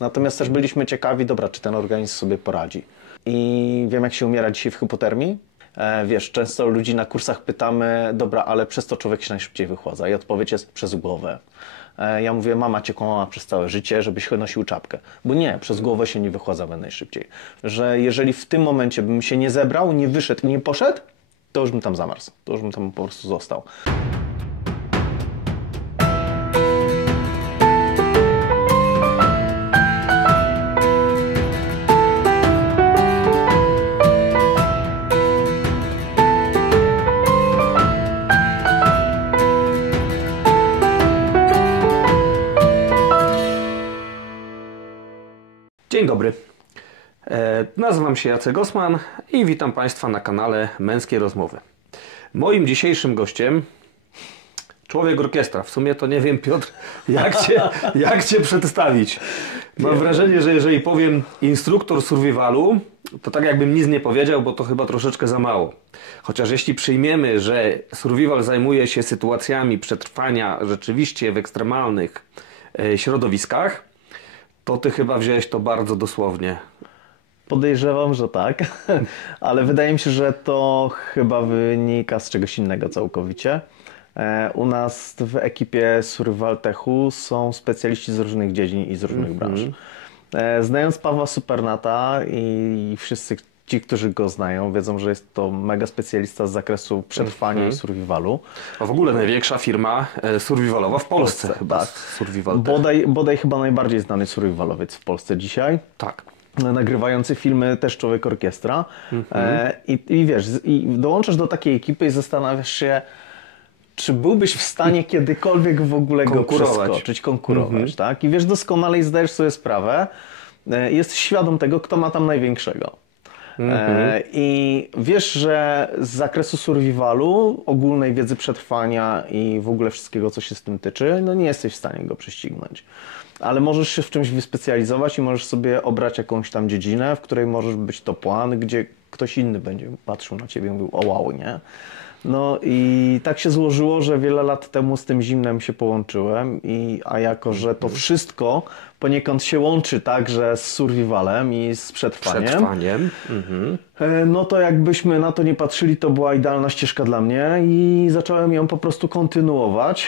Natomiast też byliśmy ciekawi, dobra, czy ten organizm sobie poradzi. I wiem, jak się umiera dzisiaj w hipotermii. Wiesz, często ludzi na kursach pytamy, dobra, ale przez to człowiek się najszybciej wychładza. I odpowiedź jest przez głowę. Ja mówię, mama cię kłamała przez całe życie, żebyś nosił czapkę. Bo nie, przez głowę się nie wychładzamy najszybciej. Że jeżeli w tym momencie bym się nie zebrał, nie wyszedł i nie poszedł, to już bym tam zamarzł. To już bym tam po prostu został. Dzień dobry, nazywam się Jacek Osman i witam Państwa na kanale Męskie Rozmowy. Moim dzisiejszym gościem, człowiek orkiestra, w sumie to nie wiem, Piotr, jak Cię przedstawić. Mam wrażenie, że jeżeli powiem instruktor survivalu, to tak jakbym nic nie powiedział, bo to chyba troszeczkę za mało. Chociaż jeśli przyjmiemy, że survival zajmuje się sytuacjami przetrwania rzeczywiście w ekstremalnych środowiskach, to Ty chyba wziąłeś to bardzo dosłownie. Podejrzewam, że tak, ale wydaje mi się, że to chyba wynika z czegoś innego całkowicie. U nas w ekipie Survival Techu są specjaliści z różnych dziedzin i z różnych branż. Znając Pawła Supernata i wszyscy ci, którzy go znają, wiedzą, że jest to mega specjalista z zakresu przetrwania i survivalu. A w ogóle największa firma survivalowa w Polsce chyba. Tak. Survival Bodaj chyba najbardziej znany survivalowiec w Polsce dzisiaj. Tak. Nagrywający filmy, też człowiek orkiestra. I wiesz, i dołączasz do takiej ekipy i zastanawiasz się, czy byłbyś w stanie kiedykolwiek w ogóle go przeskoczyć, konkurować, tak? I wiesz doskonale i zdajesz sobie sprawę, jesteś świadom tego, kto ma tam największego. I wiesz, że z zakresu survivalu, ogólnej wiedzy przetrwania i w ogóle wszystkiego, co się z tym tyczy, no nie jesteś w stanie go prześcignąć. Ale możesz się w czymś wyspecjalizować i możesz sobie obrać jakąś tam dziedzinę, w której możesz być top one, gdzie ktoś inny będzie patrzył na ciebie i mówił, o wow, nie? No i tak się złożyło, że wiele lat temu z tym zimnem się połączyłem, a jako, że to wszystko poniekąd się łączy także z survivalem i z przetrwaniem. No to jakbyśmy na to nie patrzyli, to była idealna ścieżka dla mnie i zacząłem ją po prostu kontynuować,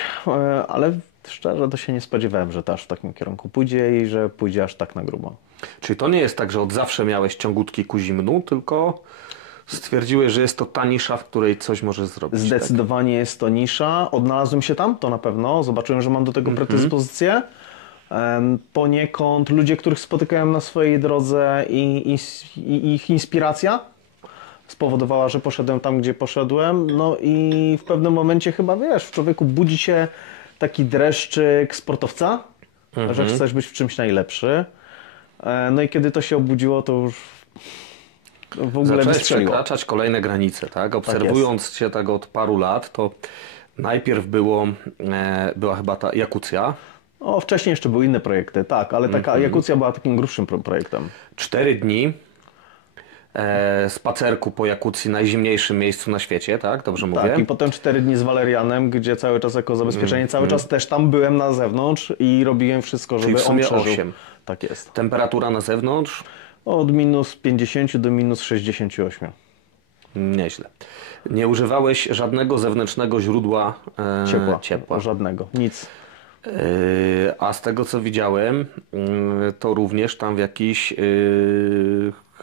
ale szczerze to się nie spodziewałem, że to aż w takim kierunku pójdzie i że pójdzie aż tak na grubo. Czyli to nie jest tak, że od zawsze miałeś ciągutki ku zimnu, tylko stwierdziłeś, że jest to ta nisza, w której coś możesz zrobić. Zdecydowanie tak? Jest to nisza. Odnalazłem się tam, to na pewno. Zobaczyłem, że mam do tego predyspozycję. Poniekąd ludzie, których spotykałem na swojej drodze i ich inspiracja spowodowała, że poszedłem tam, gdzie poszedłem. No i w pewnym momencie chyba, wiesz, w człowieku budzi się taki dreszczyk sportowca, że chcesz być w czymś najlepszy. No i kiedy to się obudziło, to już w ogóle zacząłeś przekraczać kolejne granice, tak? Obserwując Cię tak od paru lat, to najpierw była chyba ta Jakucja. O, wcześniej jeszcze były inne projekty, tak, ale taka Jakucja była takim grubszym projektem. 4 dni spacerku po Jakucji, najzimniejszym miejscu na świecie, tak? Dobrze mówię? Tak, i potem 4 dni z Walerianem, gdzie cały czas jako zabezpieczenie, cały czas też tam byłem na zewnątrz i robiłem wszystko, żeby w sumie on przeżył. 8. Tak jest. Temperatura na zewnątrz? Od minus 50 do minus 68. Nieźle. Nie używałeś żadnego zewnętrznego źródła ciepła? Żadnego, nic. A z tego co widziałem, to również tam w jakiś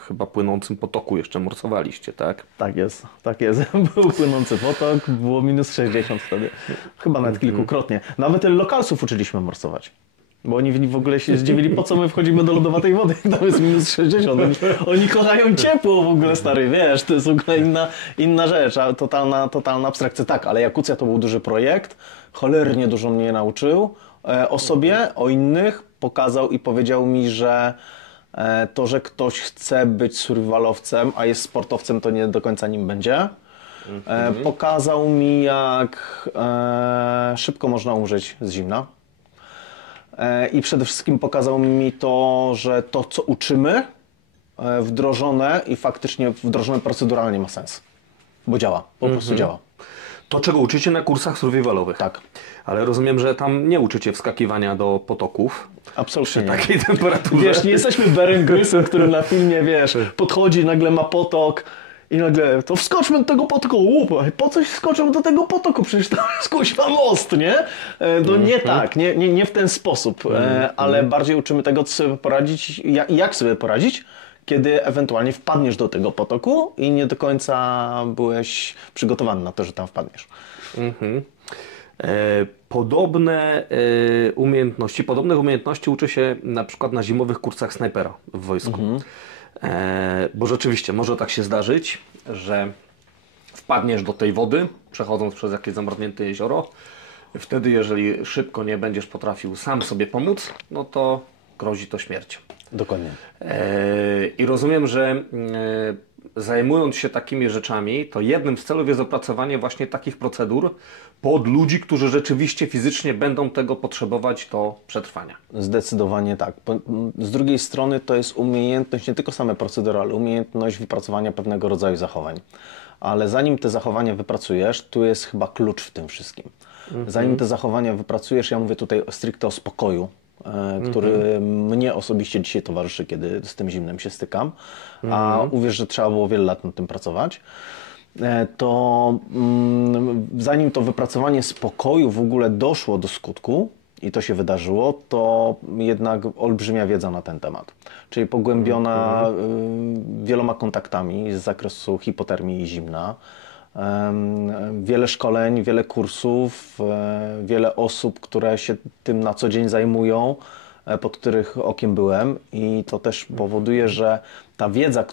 chyba płynącym potoku jeszcze morsowaliście, tak? Tak jest, tak jest. Był płynący potok, było minus 60 wtedy. Chyba nawet kilkukrotnie. Nawet lokalsów uczyliśmy morsować. Bo oni w ogóle się zdziwili, po co my wchodzimy do lodowatej wody, tam jest minus 60. Oni kochają ciepło w ogóle, stary, wiesz, to jest w ogóle inna rzecz, totalna abstrakcja. Tak, ale Jakucja to był duży projekt, cholernie dużo mnie nauczył o sobie, o innych, pokazał i powiedział mi, że to, że ktoś chce być survivalowcem, a jest sportowcem, to nie do końca nim będzie. Pokazał mi, jak szybko można umrzeć z zimna. I przede wszystkim pokazał mi to, że to, co uczymy, wdrożone i faktycznie wdrożone proceduralnie ma sens. Bo działa, po prostu działa. To, czego uczycie na kursach survivalowych. Tak. Ale rozumiem, że tam nie uczycie wskakiwania do potoków. Absolutnie Przy nie. takiej temperaturze. Wiesz, nie jesteśmy Bearem Gryllsem, który na filmie, wiesz, podchodzi, nagle ma potok i nagle, to wskoczmy do tego potoku. Po coś skoczą do tego potoku? Przecież tam jest kuźwa most, nie? No nie tak, nie w ten sposób, ale bardziej uczymy tego, co sobie poradzić i jak sobie poradzić, kiedy ewentualnie wpadniesz do tego potoku i nie do końca byłeś przygotowany na to, że tam wpadniesz. Podobnych umiejętności uczy się na przykład na zimowych kursach snajpera w wojsku. Bo rzeczywiście może tak się zdarzyć, że wpadniesz do tej wody, przechodząc przez jakieś zamarznięte jezioro. Wtedy, jeżeli szybko nie będziesz potrafił sam sobie pomóc, no to grozi to śmiercią. Dokładnie. I rozumiem, że zajmując się takimi rzeczami, to jednym z celów jest opracowanie właśnie takich procedur pod ludzi, którzy rzeczywiście fizycznie będą tego potrzebować do przetrwania. Zdecydowanie tak. Z drugiej strony to jest umiejętność, nie tylko same procedury, ale umiejętność wypracowania pewnego rodzaju zachowań. Ale zanim te zachowania wypracujesz, tu jest chyba klucz w tym wszystkim. Zanim te zachowania wypracujesz, ja mówię tutaj stricte o spokoju, który mnie osobiście dzisiaj towarzyszy, kiedy z tym zimnem się stykam, a uwierz, że trzeba było wiele lat nad tym pracować, to zanim to wypracowanie spokoju w ogóle doszło do skutku i to się wydarzyło, to jednak olbrzymia wiedza na ten temat. Czyli pogłębiona wieloma kontaktami z zakresu hipotermii i zimna. Wiele szkoleń, wiele kursów, wiele osób, które się tym na co dzień zajmują, pod których okiem byłem i to też powoduje, że ta wiedza,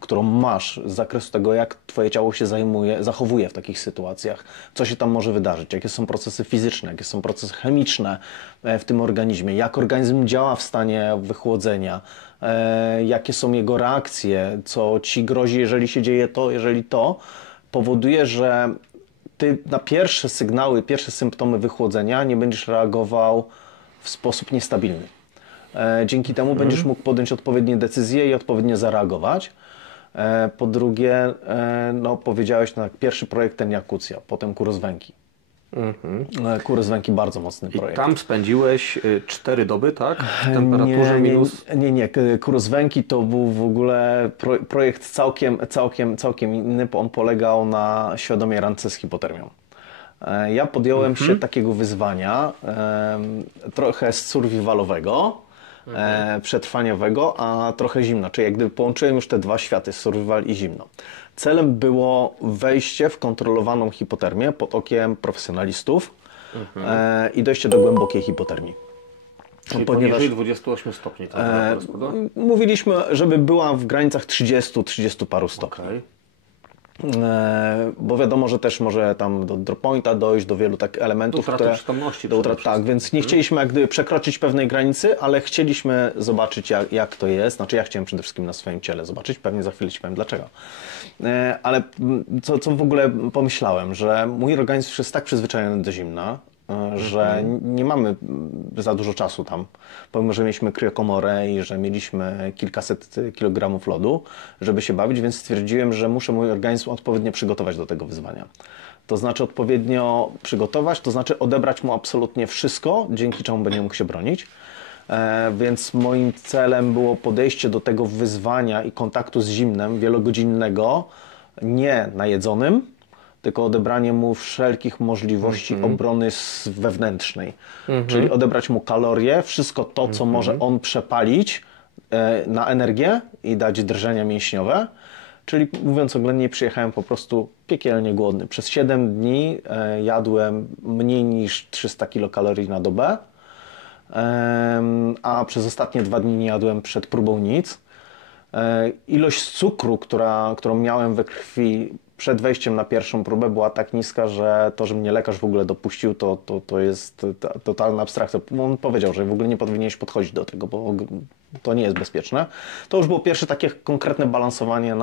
którą masz z zakresu tego, jak twoje ciało się zachowuje w takich sytuacjach, co się tam może wydarzyć, jakie są procesy fizyczne, jakie są procesy chemiczne w tym organizmie, jak organizm działa w stanie wychłodzenia, jakie są jego reakcje, co ci grozi, jeżeli się dzieje to, jeżeli to, powoduje, że ty na pierwsze sygnały, pierwsze symptomy wychłodzenia nie będziesz reagował w sposób niestabilny. Dzięki temu będziesz mógł podjąć odpowiednie decyzje i odpowiednio zareagować. Po drugie, no powiedziałeś, tak, pierwszy projekt ten Jakucja, potem Kurs Węki. Kurs Węki bardzo mocny projekt. I tam spędziłeś 4 doby, tak? W temperaturze minus... Nie. Kurs Węki to był w ogóle projekt całkiem inny. On polegał na świadomej randce z hipotermią. Ja podjąłem się takiego wyzwania, trochę survivalowego, przetrwaniowego, a trochę zimno. Czyli jak gdyby połączyłem już te dwa światy, survival i zimno. Celem było wejście w kontrolowaną hipotermię pod okiem profesjonalistów i dojście do głębokiej hipotermii. Czyli poniżej 28 stopni. Mówiliśmy, żeby była w granicach 30 paru stopni. Okay. Bo wiadomo, że też może tam do drop pointa dojść, do wielu takich elementów, do utraty przytomności. Tak, więc nie chcieliśmy jak gdyby przekroczyć pewnej granicy, ale chcieliśmy zobaczyć jak to jest. Znaczy ja chciałem przede wszystkim na swoim ciele zobaczyć, pewnie za chwilę Ci powiem dlaczego. Ale co w ogóle pomyślałem, że mój organizm jest tak przyzwyczajony do zimna, że nie mamy za dużo czasu tam, pomimo że mieliśmy kryokomorę i że mieliśmy kilkaset kilogramów lodu, żeby się bawić, więc stwierdziłem, że muszę mój organizm odpowiednio przygotować do tego wyzwania. To znaczy odpowiednio przygotować, to znaczy odebrać mu absolutnie wszystko, dzięki czemu będzie mógł się bronić. Więc moim celem było podejście do tego wyzwania i kontaktu z zimnem wielogodzinnego, nie najedzonym, tylko odebranie mu wszelkich możliwości obrony wewnętrznej. Czyli odebrać mu kalorie, wszystko to, co może on przepalić na energię i dać drżenia mięśniowe. Czyli mówiąc oględnie, przyjechałem po prostu piekielnie głodny. Przez 7 dni jadłem mniej niż 300 kilokalorii na dobę, a przez ostatnie 2 dni nie jadłem przed próbą nic. Ilość cukru, którą miałem we krwi przed wejściem na pierwszą próbę była tak niska, że to, że mnie lekarz w ogóle dopuścił, to jest totalna abstrakcja. On powiedział, że w ogóle nie powinieneś podchodzić do tego, bo to nie jest bezpieczne. To już było pierwsze takie konkretne balansowanie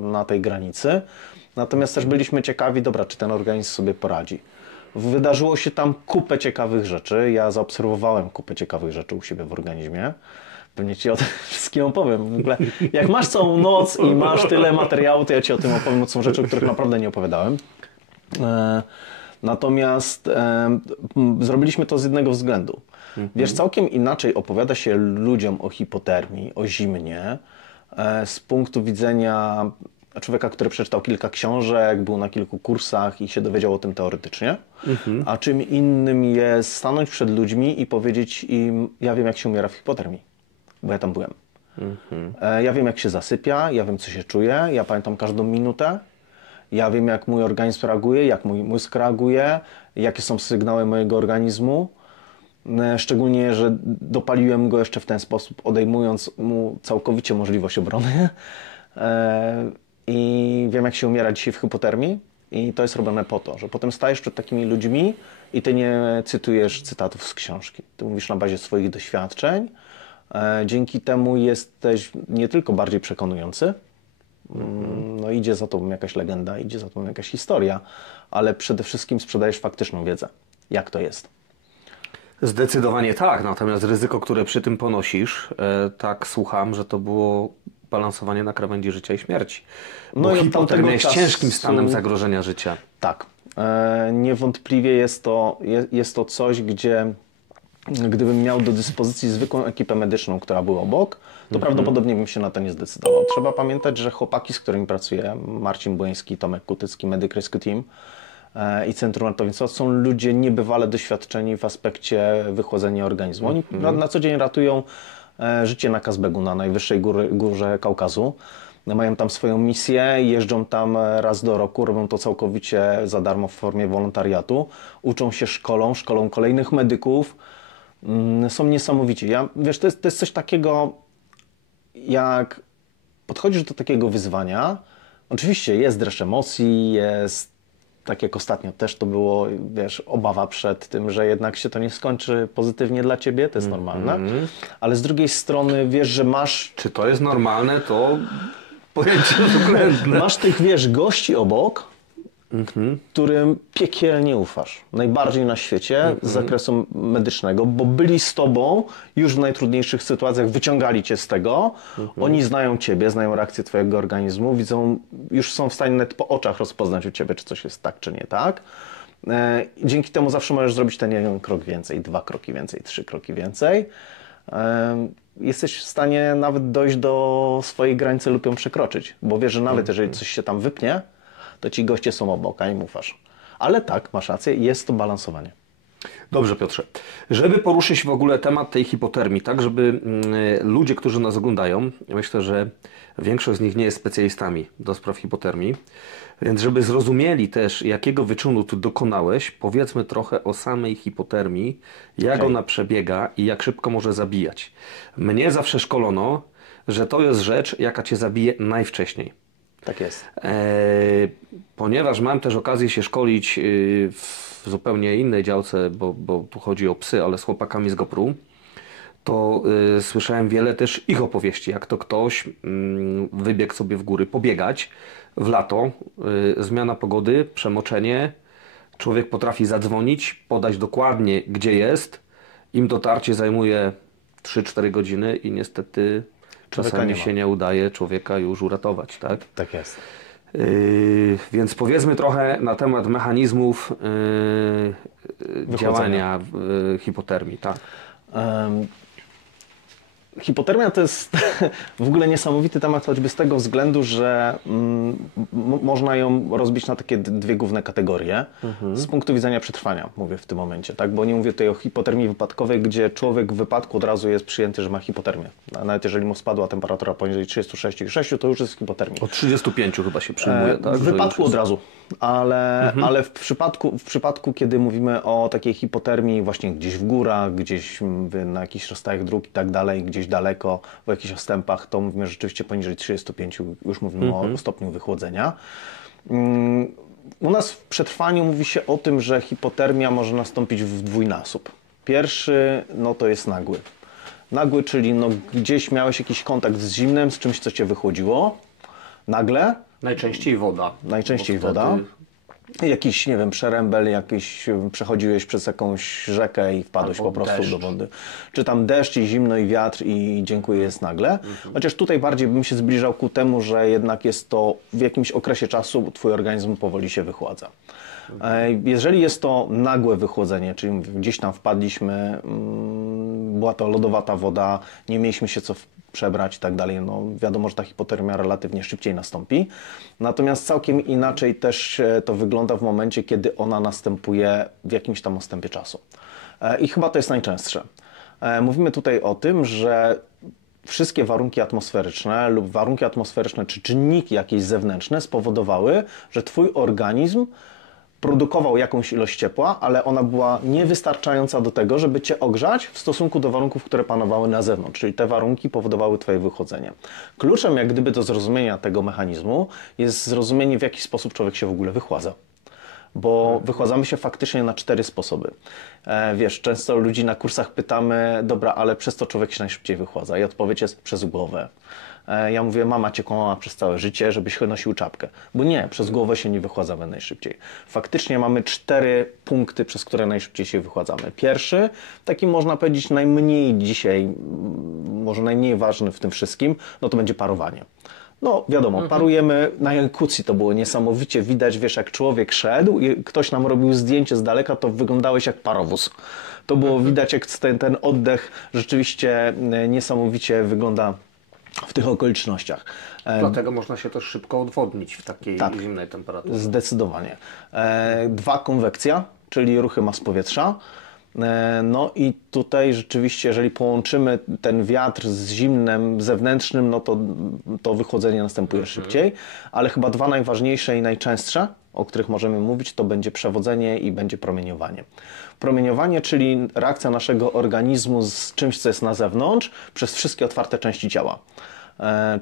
na tej granicy. Natomiast też byliśmy ciekawi, dobra, czy ten organizm sobie poradzi. Wydarzyło się tam kupę ciekawych rzeczy. Ja zaobserwowałem kupę ciekawych rzeczy u siebie w organizmie. Pewnie Ci o tym wszystkim opowiem. W ogóle, jak masz całą noc i masz tyle materiału, to ja Ci o tym opowiem. To są rzeczy, o których naprawdę nie opowiadałem. Natomiast zrobiliśmy to z jednego względu. Wiesz, całkiem inaczej opowiada się ludziom o hipotermii, o zimnie, z punktu widzenia człowieka, który przeczytał kilka książek, był na kilku kursach i się dowiedział o tym teoretycznie, a czym innym jest stanąć przed ludźmi i powiedzieć im, ja wiem, jak się umiera w hipotermii, bo ja tam byłem. Ja wiem, jak się zasypia, ja wiem, co się czuje, ja pamiętam każdą minutę, ja wiem, jak mój organizm reaguje, jak mój mózg reaguje, jakie są sygnały mojego organizmu. Szczególnie, że dopaliłem go jeszcze w ten sposób, odejmując mu całkowicie możliwość obrony. I wiem, jak się umiera dzisiaj w hipotermii. I to jest robione po to, że potem stajesz przed takimi ludźmi i ty nie cytujesz cytatów z książki. Ty mówisz na bazie swoich doświadczeń. Dzięki temu jesteś nie tylko bardziej przekonujący, no idzie za tobą jakaś legenda, idzie za tobą jakaś historia, ale przede wszystkim sprzedajesz faktyczną wiedzę. Jak to jest? Zdecydowanie tak, natomiast ryzyko, które przy tym ponosisz, tak słucham, że to było balansowanie na krawędzi życia i śmierci. Bo No i hipotermia jest ciężkim stanem zagrożenia życia. Tak. Niewątpliwie jest to coś, gdzie gdybym miał do dyspozycji zwykłą ekipę medyczną, która była obok, to prawdopodobnie bym się na to nie zdecydował. Trzeba pamiętać, że chłopaki, z którymi pracuję, Marcin Błyński, Tomek Kutycki, Medic Rescue Team i Centrum Ratownictwa, są ludzie niebywale doświadczeni w aspekcie wychłodzenia organizmu. Oni na co dzień ratują życie na Kazbegu, na najwyższej górze Kaukazu. Mają tam swoją misję, jeżdżą tam raz do roku, robią to całkowicie za darmo w formie wolontariatu. Uczą się szkolą kolejnych medyków. Są niesamowici. Wiesz, to jest coś takiego, jak podchodzisz do takiego wyzwania, oczywiście jest dreszcz emocji, jest tak jak ostatnio też to było, wiesz, obawa przed tym, że jednak się to nie skończy pozytywnie dla ciebie, to jest normalne, ale z drugiej strony wiesz, że masz... Czy to jest normalne, to pojęcie względne. Masz tych, wiesz, gości obok, którym piekielnie ufasz. Najbardziej na świecie z zakresu medycznego, bo byli z tobą już w najtrudniejszych sytuacjach, wyciągali cię z tego. Oni znają ciebie, znają reakcję twojego organizmu, widzą, już są w stanie nawet po oczach rozpoznać u ciebie, czy coś jest tak, czy nie tak. Dzięki temu zawsze możesz zrobić ten jeden krok więcej, 2 kroki więcej, 3 kroki więcej. Jesteś w stanie nawet dojść do swojej granicy lub ją przekroczyć, bo wiesz, że nawet jeżeli coś się tam wypnie, to ci goście są obok, a im ufasz. Ale tak, masz rację, jest to balansowanie. Dobrze, Piotrze. Żeby poruszyć w ogóle temat tej hipotermii, tak, żeby ludzie, którzy nas oglądają, myślę, że większość z nich nie jest specjalistami do spraw hipotermii, więc żeby zrozumieli też, jakiego wyczynu tu dokonałeś, powiedzmy trochę o samej hipotermii, jak ona przebiega i jak szybko może zabijać. Mnie zawsze szkolono, że to jest rzecz, jaka cię zabije najwcześniej. Tak jest. Ponieważ mam też okazję się szkolić w zupełnie innej działce, bo tu chodzi o psy, ale z chłopakami z GoPru, to słyszałem wiele też ich opowieści, jak to ktoś wybiegł sobie w góry pobiegać w lato, zmiana pogody, przemoczenie, człowiek potrafi zadzwonić, podać dokładnie gdzie jest, im dotarcie zajmuje 3-4 godziny i niestety czasami się nie udaje człowieka już uratować, tak? Tak jest. Więc powiedzmy trochę na temat mechanizmów działania hipotermii, tak? Hipotermia to jest w ogóle niesamowity temat, choćby z tego względu, że można ją rozbić na takie 2 główne kategorie. Z punktu widzenia przetrwania, mówię w tym momencie, tak? Bo nie mówię tutaj o hipotermii wypadkowej, gdzie człowiek w wypadku od razu jest przyjęty, że ma hipotermię. Nawet jeżeli mu spadła temperatura poniżej 36,6, to już jest hipotermia. Od 35 chyba się przyjmuje, tak? W wypadku od razu. Ale w przypadku, kiedy mówimy o takiej hipotermii właśnie gdzieś w górach, gdzieś na jakichś rozstajach dróg i tak dalej, gdzieś daleko, w jakichś ostępach, to mówimy rzeczywiście poniżej 35, już mówimy o stopniu wychłodzenia. U nas w przetrwaniu mówi się o tym, że hipotermia może nastąpić w dwójnasób. Pierwszy, no to jest nagły. Nagły, czyli no gdzieś miałeś jakiś kontakt z zimnem, z czymś, co cię wychłodziło, nagle. Najczęściej woda. Najczęściej woda. Jakiś, nie wiem, przerębel, jakiś przechodziłeś przez jakąś rzekę i wpadłeś Albo po prostu deszcz. do wody. Czy tam deszcz i zimno i wiatr i dziękuję jest nagle. Chociaż tutaj bardziej bym się zbliżał ku temu, że jednak jest to w jakimś okresie czasu twój organizm powoli się wychładza. Jeżeli jest to nagłe wychłodzenie, czyli gdzieś tam wpadliśmy, była to lodowata woda, nie mieliśmy się co przebrać i tak dalej, no wiadomo, że ta hipotermia relatywnie szybciej nastąpi. Natomiast całkiem inaczej też to wygląda w momencie, kiedy ona następuje w jakimś tam odstępie czasu. I chyba to jest najczęstsze. Mówimy tutaj o tym, że wszystkie warunki atmosferyczne lub warunki atmosferyczne czy czynniki jakieś zewnętrzne spowodowały, że twój organizm produkował jakąś ilość ciepła, ale ona była niewystarczająca do tego, żeby cię ogrzać w stosunku do warunków, które panowały na zewnątrz, czyli te warunki powodowały twoje wychłodzenie. Kluczem jak gdyby do zrozumienia tego mechanizmu jest zrozumienie, w jaki sposób człowiek się w ogóle wychładza. Bo wychładzamy się faktycznie na 4 sposoby. Wiesz, często ludzi na kursach pytamy, dobra, ale przez to człowiek się najszybciej wychładza? I odpowiedź jest przez głowę. Ja mówię, mama cię kłamała przez całe życie, żebyś nosił czapkę. Bo nie, przez głowę się nie wychładzamy najszybciej. Faktycznie mamy 4 punkty, przez które najszybciej się wychładzamy. Pierwszy, taki można powiedzieć najmniej dzisiaj, może najmniej ważny w tym wszystkim, no to będzie parowanie. No wiadomo, parujemy, na Jankucji to było niesamowicie widać, wiesz, jak człowiek szedł i ktoś nam robił zdjęcie z daleka, to wyglądałeś jak parowóz. To było widać, jak ten oddech rzeczywiście niesamowicie wygląda w tych okolicznościach. Dlatego można się też szybko odwodnić w takiej zimnej temperaturze. Zdecydowanie. 2, konwekcja, czyli ruchy mas powietrza. No i tutaj rzeczywiście, jeżeli połączymy ten wiatr z zimnem zewnętrznym, no to wychłodzenie następuje szybciej. Ale chyba 2 najważniejsze i najczęstsze, o których możemy mówić, to będzie przewodzenie i będzie promieniowanie. Promieniowanie, czyli reakcja naszego organizmu z czymś, co jest na zewnątrz, przez wszystkie otwarte części ciała.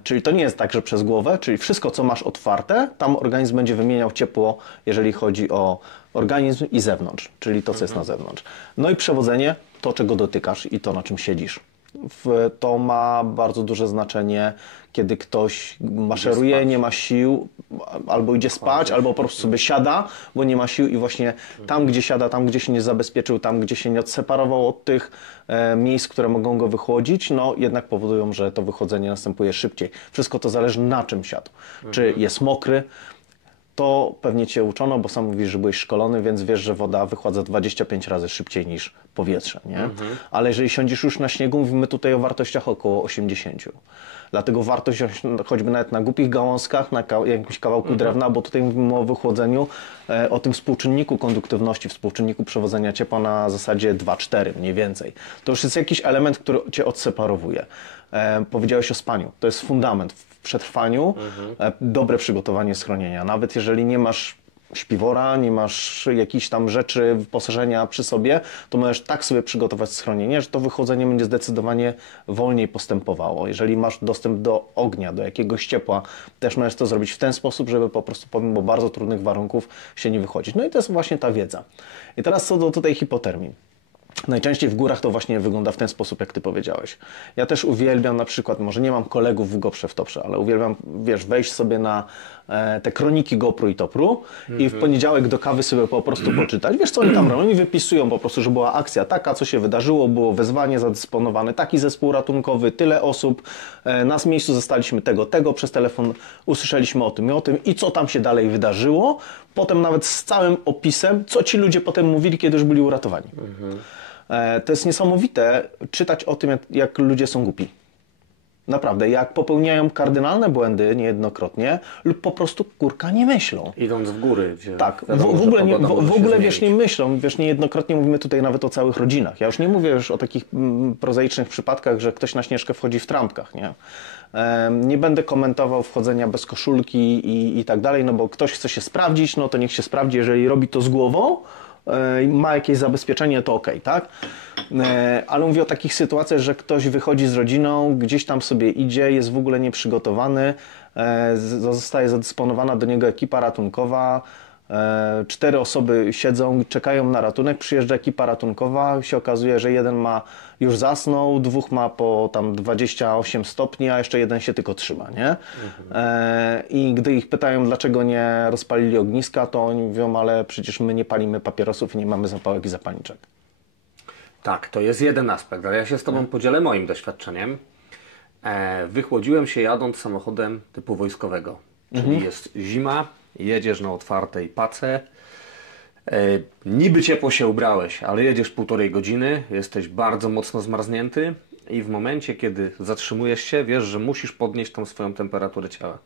Czyli to nie jest tak, że przez głowę, czyli wszystko, co masz otwarte, tam organizm będzie wymieniał ciepło, jeżeli chodzi o organizm i zewnątrz, czyli to, co jest na zewnątrz. No i przewodzenie, to, czego dotykasz i to, na czym siedzisz. To ma bardzo duże znaczenie, kiedy ktoś maszeruje, nie ma sił, albo idzie spać, albo po prostu sobie siada, bo nie ma sił i właśnie tam, gdzie siada, tam, gdzie się nie zabezpieczył, tam, gdzie się nie odseparował od tych miejsc, które mogą go wychłodzić, no jednak powodują, że to wychodzenie następuje szybciej. Wszystko to zależy, na czym siadł. Czy jest mokry, to pewnie Cię uczono, bo sam mówisz, że byłeś szkolony, więc wiesz, że woda wychładza 25 razy szybciej niż powietrze, nie? Ale jeżeli siądzisz już na śniegu, mówimy tutaj o wartościach około 80. Dlatego warto siąść choćby nawet na głupich gałązkach, na jakimś kawałku drewna, bo tutaj mówimy o wychłodzeniu, o tym współczynniku konduktywności, współczynniku przewodzenia ciepła na zasadzie 2,4 mniej więcej. To już jest jakiś element, który Cię odseparowuje. Powiedziałeś o spaniu. To jest fundament. W przetrwaniu dobre przygotowanie schronienia. Nawet jeżeli nie masz śpiwora, nie masz jakichś tam rzeczy, wyposażenia przy sobie, to możesz tak sobie przygotować schronienie, że to wychodzenie będzie zdecydowanie wolniej postępowało. Jeżeli masz dostęp do ognia, do jakiegoś ciepła, też możesz to zrobić w ten sposób, żeby po prostu pomimo bardzo trudnych warunków się nie wychodzić. No i to jest właśnie ta wiedza. I teraz co do tutaj hipotermii. Najczęściej w górach to właśnie wygląda w ten sposób, jak Ty powiedziałeś. Ja też uwielbiam na przykład, może nie mam kolegów w Goprze w Toprze, ale uwielbiam, wiesz, wejść sobie na te kroniki Gopru i Topru i w poniedziałek do kawy sobie po prostu poczytać. Wiesz, co oni tam robią? Oni wypisują po prostu, że była akcja taka, co się wydarzyło, było wezwanie zadysponowane, taki zespół ratunkowy, tyle osób, na miejscu zostaliśmy tego, przez telefon usłyszeliśmy o tym i co tam się dalej wydarzyło. Potem nawet z całym opisem, co ci ludzie potem mówili, kiedy już byli uratowani. To jest niesamowite czytać o tym, jak ludzie są głupi. Naprawdę, jak popełniają kardynalne błędy niejednokrotnie lub po prostu kurka nie myślą. Idąc w góry. Tak, w ogóle wiesz, nie myślą. Wiesz, niejednokrotnie mówimy tutaj nawet o całych rodzinach. Ja już nie mówię już o takich prozaicznych przypadkach, że ktoś na Śnieżkę wchodzi w trampkach, nie? Nie będę komentował wchodzenia bez koszulki i tak dalej, no bo ktoś chce się sprawdzić, no to niech się sprawdzi, jeżeli robi to z głową, ma jakieś zabezpieczenie, to okej, tak? Ale mówię o takich sytuacjach, że ktoś wychodzi z rodziną, gdzieś tam sobie idzie, jest w ogóle nieprzygotowany, zostaje zadysponowana do niego ekipa ratunkowa, 4 osoby siedzą, czekają na ratunek, przyjeżdża ekipa ratunkowa, się okazuje, że jeden już zasnął, 2 ma po tam 28 stopni, a jeszcze jeden się tylko trzyma, nie? I gdy ich pytają, dlaczego nie rozpalili ogniska, to oni mówią, ale przecież my nie palimy papierosów i nie mamy zapałek i zapalniczek. Tak, to jest jeden aspekt, ale ja się z Tobą podzielę moim doświadczeniem. Wychłodziłem się jadąc samochodem typu wojskowego, czyli jest zima, jedziesz na otwartej pace, niby ciepło się ubrałeś, ale jedziesz 1,5 godziny, jesteś bardzo mocno zmarznięty i w momencie, kiedy zatrzymujesz się, wiesz, że musisz podnieść tą swoją temperaturę ciała.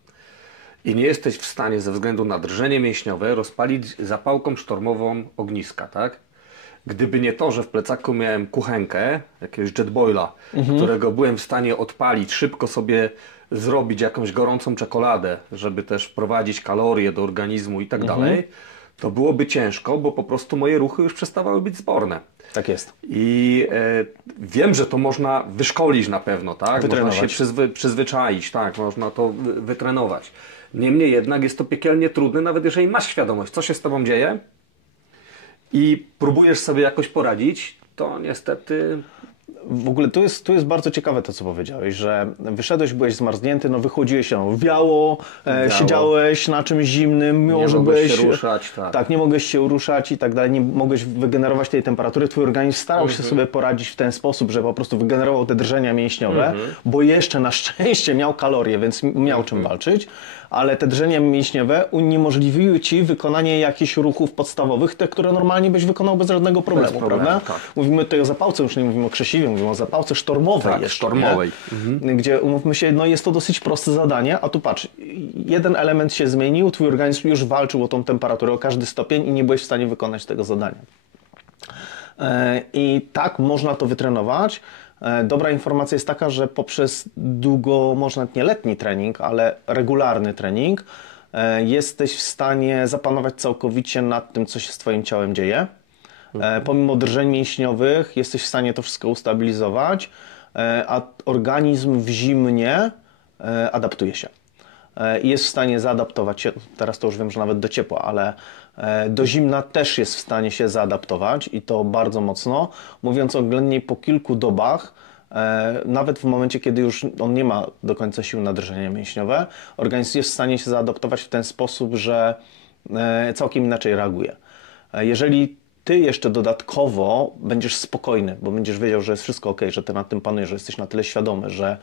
I nie jesteś w stanie ze względu na drżenie mięśniowe rozpalić zapałką sztormową ogniska, tak? Gdyby nie to, że w plecaku miałem kuchenkę, jakiegoś jetboila, którego byłem w stanie odpalić, szybko sobie zrobić jakąś gorącą czekoladę, żeby też wprowadzić kalorie do organizmu i tak dalej, to byłoby ciężko, bo po prostu moje ruchy już przestawały być zborne. Tak jest. I wiem, że to można wyszkolić na pewno, tak? Można się przyzwyczaić, tak? Można to wytrenować. Niemniej jednak jest to piekielnie trudne, nawet jeżeli masz świadomość, co się z Tobą dzieje i próbujesz sobie jakoś poradzić, to niestety... W ogóle tu jest bardzo ciekawe to, co powiedziałeś, że wyszedłeś, byłeś zmarznięty, no wychodziłeś się, wiało, siedziałeś na czymś zimnym, mimo że byłeś... Nie mogłeś się ruszać, tak. Tak, nie mogłeś się ruszać i tak dalej, nie mogłeś wygenerować tej temperatury. Twój organizm starał się sobie poradzić w ten sposób, że po prostu wygenerował te drżenia mięśniowe, bo jeszcze na szczęście miał kalorie, więc miał czym walczyć, ale te drżenia mięśniowe uniemożliwiły Ci wykonanie jakichś ruchów podstawowych, te, które normalnie byś wykonał bez żadnego problemu, prawda? Tak. Mówimy tutaj o zapałce, już nie mówimy o krzesiwie, mówimy o zapałce sztormowej. Tak, jeszcze, sztormowej. Gdzie, umówmy się, no jest to dosyć proste zadanie, a tu patrz, jeden element się zmienił, Twój organizm już walczył o tą temperaturę, o każdy stopień i nie byłeś w stanie wykonać tego zadania. I tak można to wytrenować. Dobra informacja jest taka, że poprzez może nawet nie letni trening, ale regularny trening jesteś w stanie zapanować całkowicie nad tym, co się z Twoim ciałem dzieje. Pomimo drżeń mięśniowych jesteś w stanie to wszystko ustabilizować, a organizm w zimnie adaptuje się. I jest w stanie zaadaptować się, teraz to już wiem, że nawet do ciepła, ale do zimna też jest w stanie się zaadaptować i to bardzo mocno. Mówiąc oględnie, po kilku dobach, nawet w momencie, kiedy już on nie ma do końca sił na drżenie mięśniowe, organizm jest w stanie się zaadaptować w ten sposób, że całkiem inaczej reaguje. Jeżeli Ty jeszcze dodatkowo będziesz spokojny, bo będziesz wiedział, że jest wszystko ok, że Ty nad tym panujesz, że jesteś na tyle świadomy, że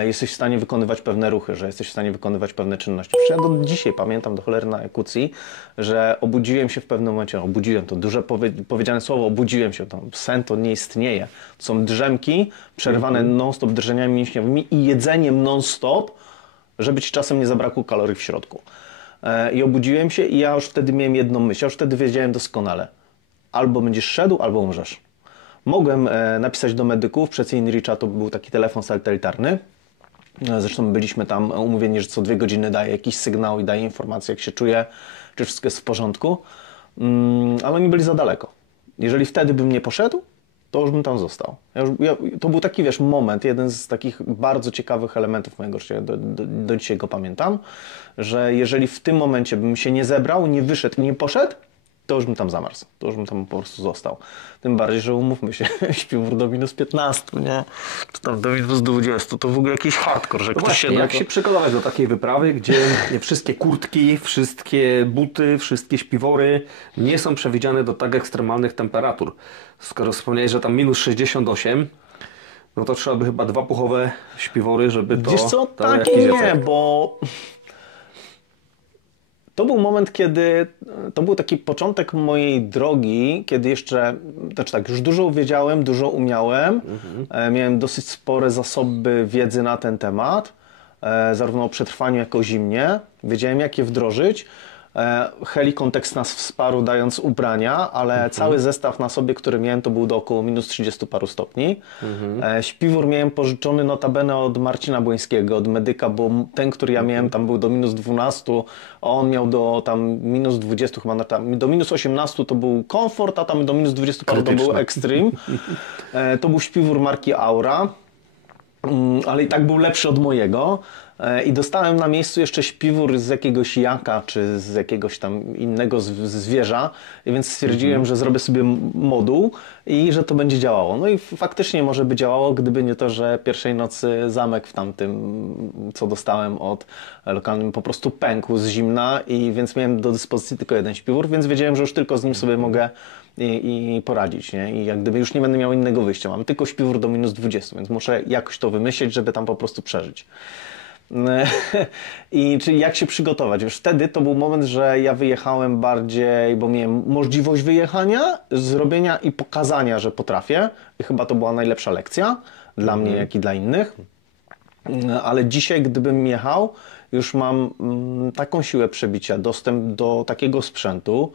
jesteś w stanie wykonywać pewne ruchy, że jesteś w stanie wykonywać pewne czynności. Ja do dzisiaj pamiętam, do cholery na ekucji, że obudziłem się w pewnym momencie, obudziłem, to duże powiedziane słowo, obudziłem się, to sen to nie istnieje. To są drzemki przerwane non-stop drżeniami mięśniowymi i jedzeniem non-stop, żeby Ci czasem nie zabrakło kalorii w środku. I obudziłem się i ja już wtedy miałem jedną myśl, ja już wtedy wiedziałem doskonale. Albo będziesz szedł, albo umrzesz. Mogłem napisać do medyków, przez InReacha to był taki telefon satelitarny. Zresztą byliśmy tam umówieni, że co 2 godziny daje jakiś sygnał i daje informację, jak się czuje, czy wszystko jest w porządku. Ale oni byli za daleko. Jeżeli wtedy bym nie poszedł, to już bym tam został. To był taki, wiesz, moment, jeden z takich bardzo ciekawych elementów mojego życia, do dzisiaj go pamiętam, że jeżeli w tym momencie bym się nie zebrał, nie wyszedł i nie poszedł, to już bym tam zamarzł, to już bym tam po prostu został. Tym bardziej, że umówmy się, śpiwór do -15, nie? Czy tam do -20, to w ogóle jakiś hardcore, że no ktoś właśnie, się... jak się przygotować do takiej wyprawy, gdzie wszystkie kurtki, wszystkie buty, wszystkie śpiwory nie są przewidziane do tak ekstremalnych temperatur. Skoro wspomniałeś, że tam -68, no to trzeba by chyba 2 puchowe śpiwory, żeby to... Wiesz co, tak i nie, bo... To był moment, kiedy, to był taki początek mojej drogi, kiedy jeszcze, znaczy tak, już dużo wiedziałem, dużo umiałem, miałem dosyć spore zasoby wiedzy na ten temat, zarówno o przetrwaniu, jak i o zimnie, wiedziałem, jak je wdrożyć. Helikontekst nas wsparł, dając ubrania, ale cały zestaw na sobie, który miałem, to był do około -30 paru stopni. Śpiwór miałem pożyczony notabene od Marcina Błońskiego, od medyka, bo ten, który ja miałem, tam był do -12, a on miał do tam -20, chyba tam, do -18 to był komfort, a tam do -20 paru to był extreme. To był śpiwór marki Aura. Ale i tak był lepszy od mojego. I dostałem na miejscu jeszcze śpiwór z jakiegoś jaka, czy z jakiegoś tam innego zwierza, i więc stwierdziłem, że zrobię sobie moduł i że to będzie działało. No i faktycznie może by działało, gdyby nie to, że pierwszej nocy zamek w tamtym, co dostałem od lokalnym, po prostu pękł z zimna, i więc miałem do dyspozycji tylko jeden śpiwór, więc wiedziałem, że już tylko z nim sobie mogę i poradzić, nie? I jak gdyby już nie będę miał innego wyjścia. Mam tylko śpiwór do -20, więc muszę jakoś to wymyśleć, żeby tam po prostu przeżyć. I czyli jak się przygotować? Już wtedy to był moment, że ja wyjechałem bardziej, bo miałem możliwość wyjechania, zrobienia i pokazania, że potrafię. I chyba to była najlepsza lekcja dla mnie, jak i dla innych. Ale dzisiaj, gdybym jechał, już mam taką siłę przebicia, dostęp do takiego sprzętu.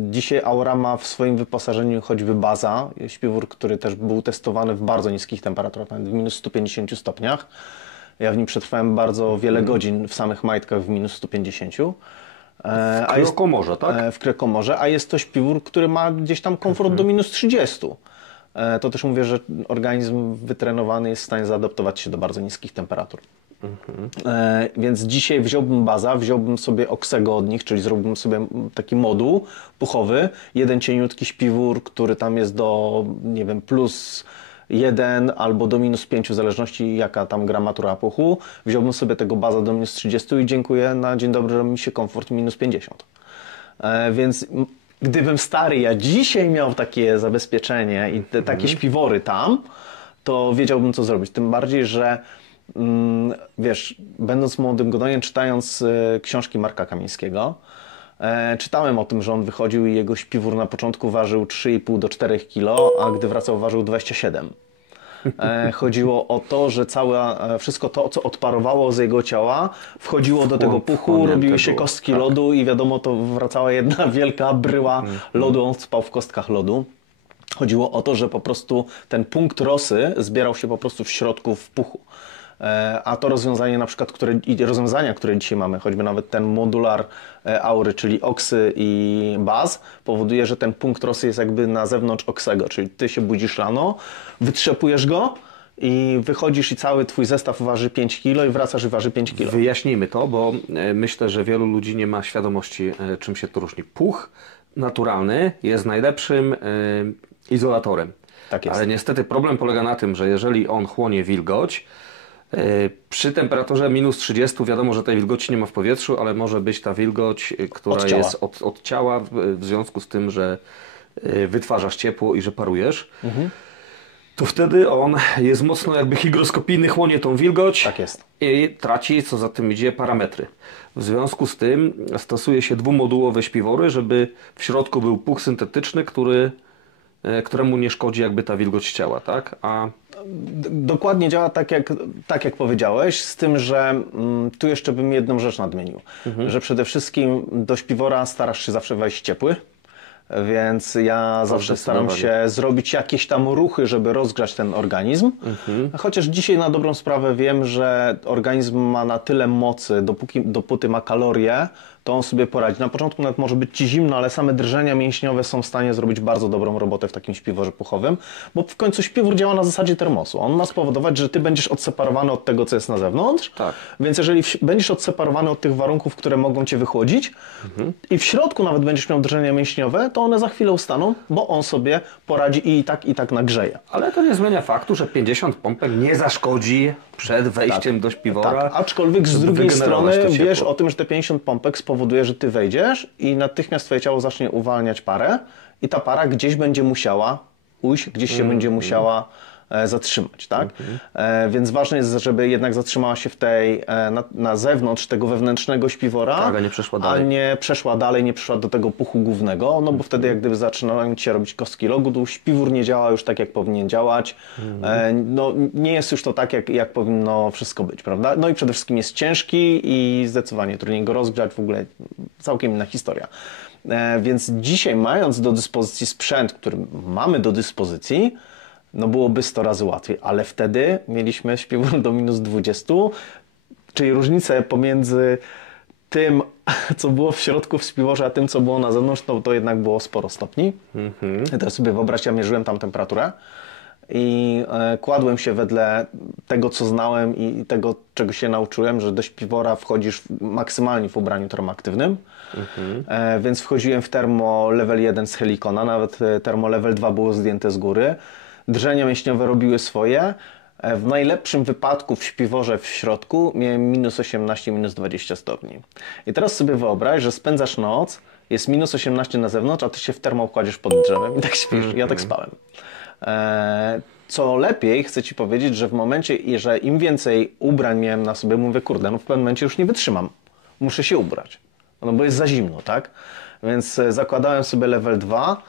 Dzisiaj Aura ma w swoim wyposażeniu choćby baza, śpiwór, który też był testowany w bardzo niskich temperaturach, nawet w -150 stopniach. Ja w nim przetrwałem bardzo wiele godzin w samych majtkach w -150. W Kryokomorze, tak? W Kryokomorze, a jest to śpiwór, który ma gdzieś tam komfort do -30. To też mówię, że organizm wytrenowany jest w stanie zaadaptować się do bardzo niskich temperatur. Więc dzisiaj wziąłbym baza, wziąłbym sobie Oxego od nich, czyli zrobiłbym sobie taki moduł puchowy, jeden cieniutki śpiwór, który tam jest do, nie wiem, +1 albo do -5, w zależności jaka tam gramatura puchu. Wziąłbym sobie tego baza do -30 i dziękuję, na dzień dobry robi mi się komfort -50. Więc gdybym ja dzisiaj miał takie zabezpieczenie i takie śpiwory tam, to wiedziałbym, co zrobić. Tym bardziej, że wiesz, będąc młodym godojem, czytając książki Marka Kamińskiego, czytałem o tym, że on wychodził i jego śpiwór na początku ważył 3,5 do 4 kg, a gdy wracał, ważył 27. Chodziło o to, że wszystko to, co odparowało z jego ciała, wchodziło do tego puchu, robiły się kostki lodu i wiadomo, to wracała jedna wielka bryła lodu, on spał w kostkach lodu. Chodziło o to, że po prostu ten punkt rosy zbierał się po prostu w środku w puchu. A to rozwiązanie na przykład, rozwiązania, które dzisiaj mamy, choćby nawet ten modular Aury, czyli Oxy i Baz, powoduje, że ten punkt rosy jest jakby na zewnątrz Oxego, czyli ty się budzisz rano, wytrzepujesz go i wychodzisz i cały twój zestaw waży 5 kg i wracasz i waży 5 kg. Wyjaśnijmy to, bo myślę, że wielu ludzi nie ma świadomości, czym się to różni. Puch naturalny jest najlepszym izolatorem. Tak jest. Ale niestety problem polega na tym, że jeżeli on chłonie wilgoć, przy temperaturze -30 wiadomo, że tej wilgoci nie ma w powietrzu, ale może być ta wilgoć, która jest od ciała w związku z tym, że wytwarzasz ciepło i że parujesz. To wtedy on jest mocno jakby hygroskopijny, chłonie tą wilgoć. Tak jest. I traci, co za tym idzie, parametry. W związku z tym stosuje się dwumodułowe śpiwory, żeby w środku był puch syntetyczny, któremu nie szkodzi jakby ta wilgoć ciała, tak? Dokładnie działa tak jak powiedziałeś, z tym, że tu jeszcze bym jedną rzecz nadmienił, że przede wszystkim do śpiwora starasz się zawsze wejść ciepły, więc ja zawsze staram się zrobić jakieś tam ruchy, żeby rozgrzać ten organizm. Chociaż dzisiaj na dobrą sprawę wiem, że organizm ma na tyle mocy, dopóty ma kalorie, to on sobie poradzi. Na początku nawet może być ci zimno, ale same drżenia mięśniowe są w stanie zrobić bardzo dobrą robotę w takim śpiworze puchowym, bo w końcu śpiwór działa na zasadzie termosu. On ma spowodować, że ty będziesz odseparowany od tego, co jest na zewnątrz, więc jeżeli będziesz odseparowany od tych warunków, które mogą cię wychłodzić i w środku nawet będziesz miał drżenia mięśniowe, to one za chwilę ustaną, bo on sobie poradzi i tak nagrzeje. Ale to nie zmienia faktu, że 50 pompek nie zaszkodzi przed wejściem do śpiwora. Tak, aczkolwiek z drugiej strony wiesz o tym, że te 50 pompek spowoduje, że ty wejdziesz i natychmiast twoje ciało zacznie uwalniać parę i ta para gdzieś będzie musiała ujść, gdzieś się będzie musiała zatrzymać, tak? Więc ważne jest, żeby jednak zatrzymała się w tej, na zewnątrz tego wewnętrznego śpiwora, a nie przeszła dalej. nie przeszła dalej, nie przeszła do tego puchu głównego, no bo wtedy jak gdyby zaczynają ci się robić kostki lodu, śpiwór nie działa już tak, jak powinien działać, no nie jest już to tak, jak powinno wszystko być, prawda? No i przede wszystkim jest ciężki i zdecydowanie trudniej go rozgrzać, w ogóle całkiem inna historia. Więc dzisiaj, mając do dyspozycji sprzęt, który mamy do dyspozycji, no byłoby 100 razy łatwiej, ale wtedy mieliśmy śpiwór do -20, czyli różnicę pomiędzy tym, co było w środku w śpiworze, a tym, co było na zewnątrz, to jednak było sporo stopni. Ja teraz sobie wyobraźcie, ja mierzyłem tam temperaturę i kładłem się wedle tego, co znałem i tego, czego się nauczyłem, że do śpiwora wchodzisz maksymalnie w ubraniu termoaktywnym. Więc wchodziłem w termo level 1 z Helikona, nawet termo level 2 było zdjęte z góry. Drżenia mięśniowe robiły swoje. W najlepszym wypadku w śpiworze w środku miałem minus 18, minus 20 stopni. I teraz sobie wyobraź, że spędzasz noc, jest minus 18 na zewnątrz, a ty się w termo kładziesz pod drzewem i tak śpisz. Ja tak spałem. Co lepiej, chcę Ci powiedzieć, że w momencie, że im więcej ubrań miałem na sobie, mówię, kurde, no w pewnym momencie już nie wytrzymam. Muszę się ubrać. No bo jest za zimno, tak? Więc zakładałem sobie level 2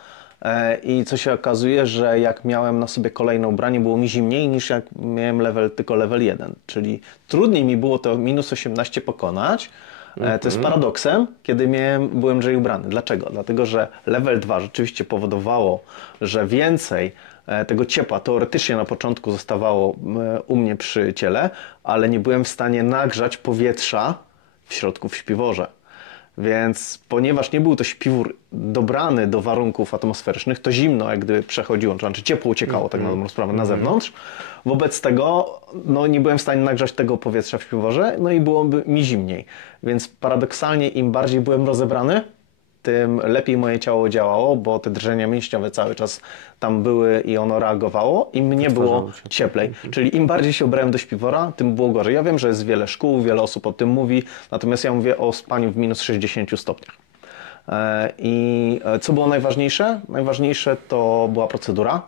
i co się okazuje, że jak miałem na sobie kolejne ubranie, było mi zimniej niż jak miałem tylko level 1. Czyli trudniej mi było to minus 18 pokonać. To jest paradoksem, kiedy byłem lżej ubrany. Dlaczego? Dlatego, że level 2 rzeczywiście powodowało, że więcej tego ciepła teoretycznie na początku zostawało u mnie przy ciele, ale nie byłem w stanie nagrzać powietrza w środku w śpiworze. Więc ponieważ nie był to śpiwór dobrany do warunków atmosferycznych, to zimno jak gdyby przechodziło, to znaczy ciepło uciekało tak na dobrą sprawę na zewnątrz. Wobec tego no, nie byłem w stanie nagrzać tego powietrza w śpiworze, no i byłoby mi zimniej. Więc paradoksalnie im bardziej byłem rozebrany, tym lepiej moje ciało działało, bo te drżenia mięśniowe cały czas tam były i ono reagowało i mnie było cieplej. Czyli im bardziej się ubrałem do śpiwora, tym było gorzej. Ja wiem, że jest wiele szkół, wiele osób o tym mówi, natomiast ja mówię o spaniu w minus 60 stopniach. I co było najważniejsze? Najważniejsze to była procedura.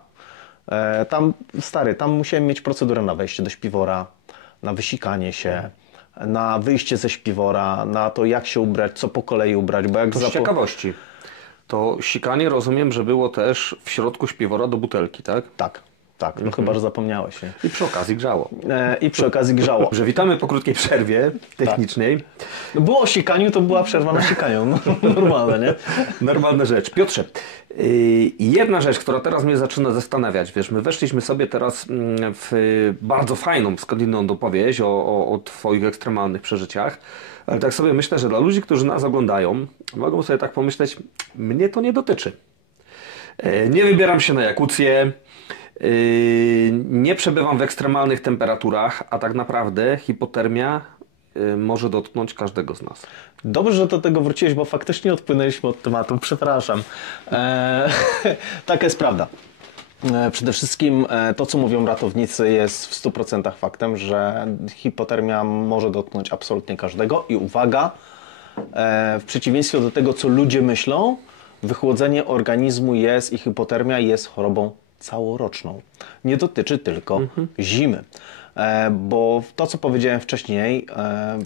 Tam musiałem mieć procedurę na wejście do śpiwora, na wysikanie się, na wyjście ze śpiwora, na to jak się ubrać, co po kolei ubrać. Bo jak z ciekawości, to sikanie rozumiem, że było też w środku śpiwora do butelki, tak? Tak, no chyba, że zapomniałeś. Nie? I przy okazji grzało. I przy okazji grzało. Dobrze, witamy po krótkiej przerwie technicznej. Tak. No było o sikaniu, to była przerwa na sikaniu. No, normalne, nie? Normalna rzecz. Piotrze, jedna rzecz, która teraz mnie zaczyna zastanawiać. Wiesz, my weszliśmy sobie teraz w bardzo fajną skądinąd opowieść o Twoich ekstremalnych przeżyciach. Ale tak sobie myślę, że dla ludzi, którzy nas oglądają, mogą sobie tak pomyśleć, mnie to nie dotyczy. Nie wybieram się na jakucję, nie przebywam w ekstremalnych temperaturach, a tak naprawdę hipotermia może dotknąć każdego z nas. Dobrze, że do tego wróciłeś, bo faktycznie odpłynęliśmy od tematu. Przepraszam. Taka jest prawda. Przede wszystkim to, co mówią ratownicy, jest w 100% faktem, że hipotermia może dotknąć absolutnie każdego. I uwaga, w przeciwieństwie do tego, co ludzie myślą, wychłodzenie organizmu jest i hipotermia jest chorobą całoroczną. Nie dotyczy tylko zimy. Bo to, co powiedziałem wcześniej,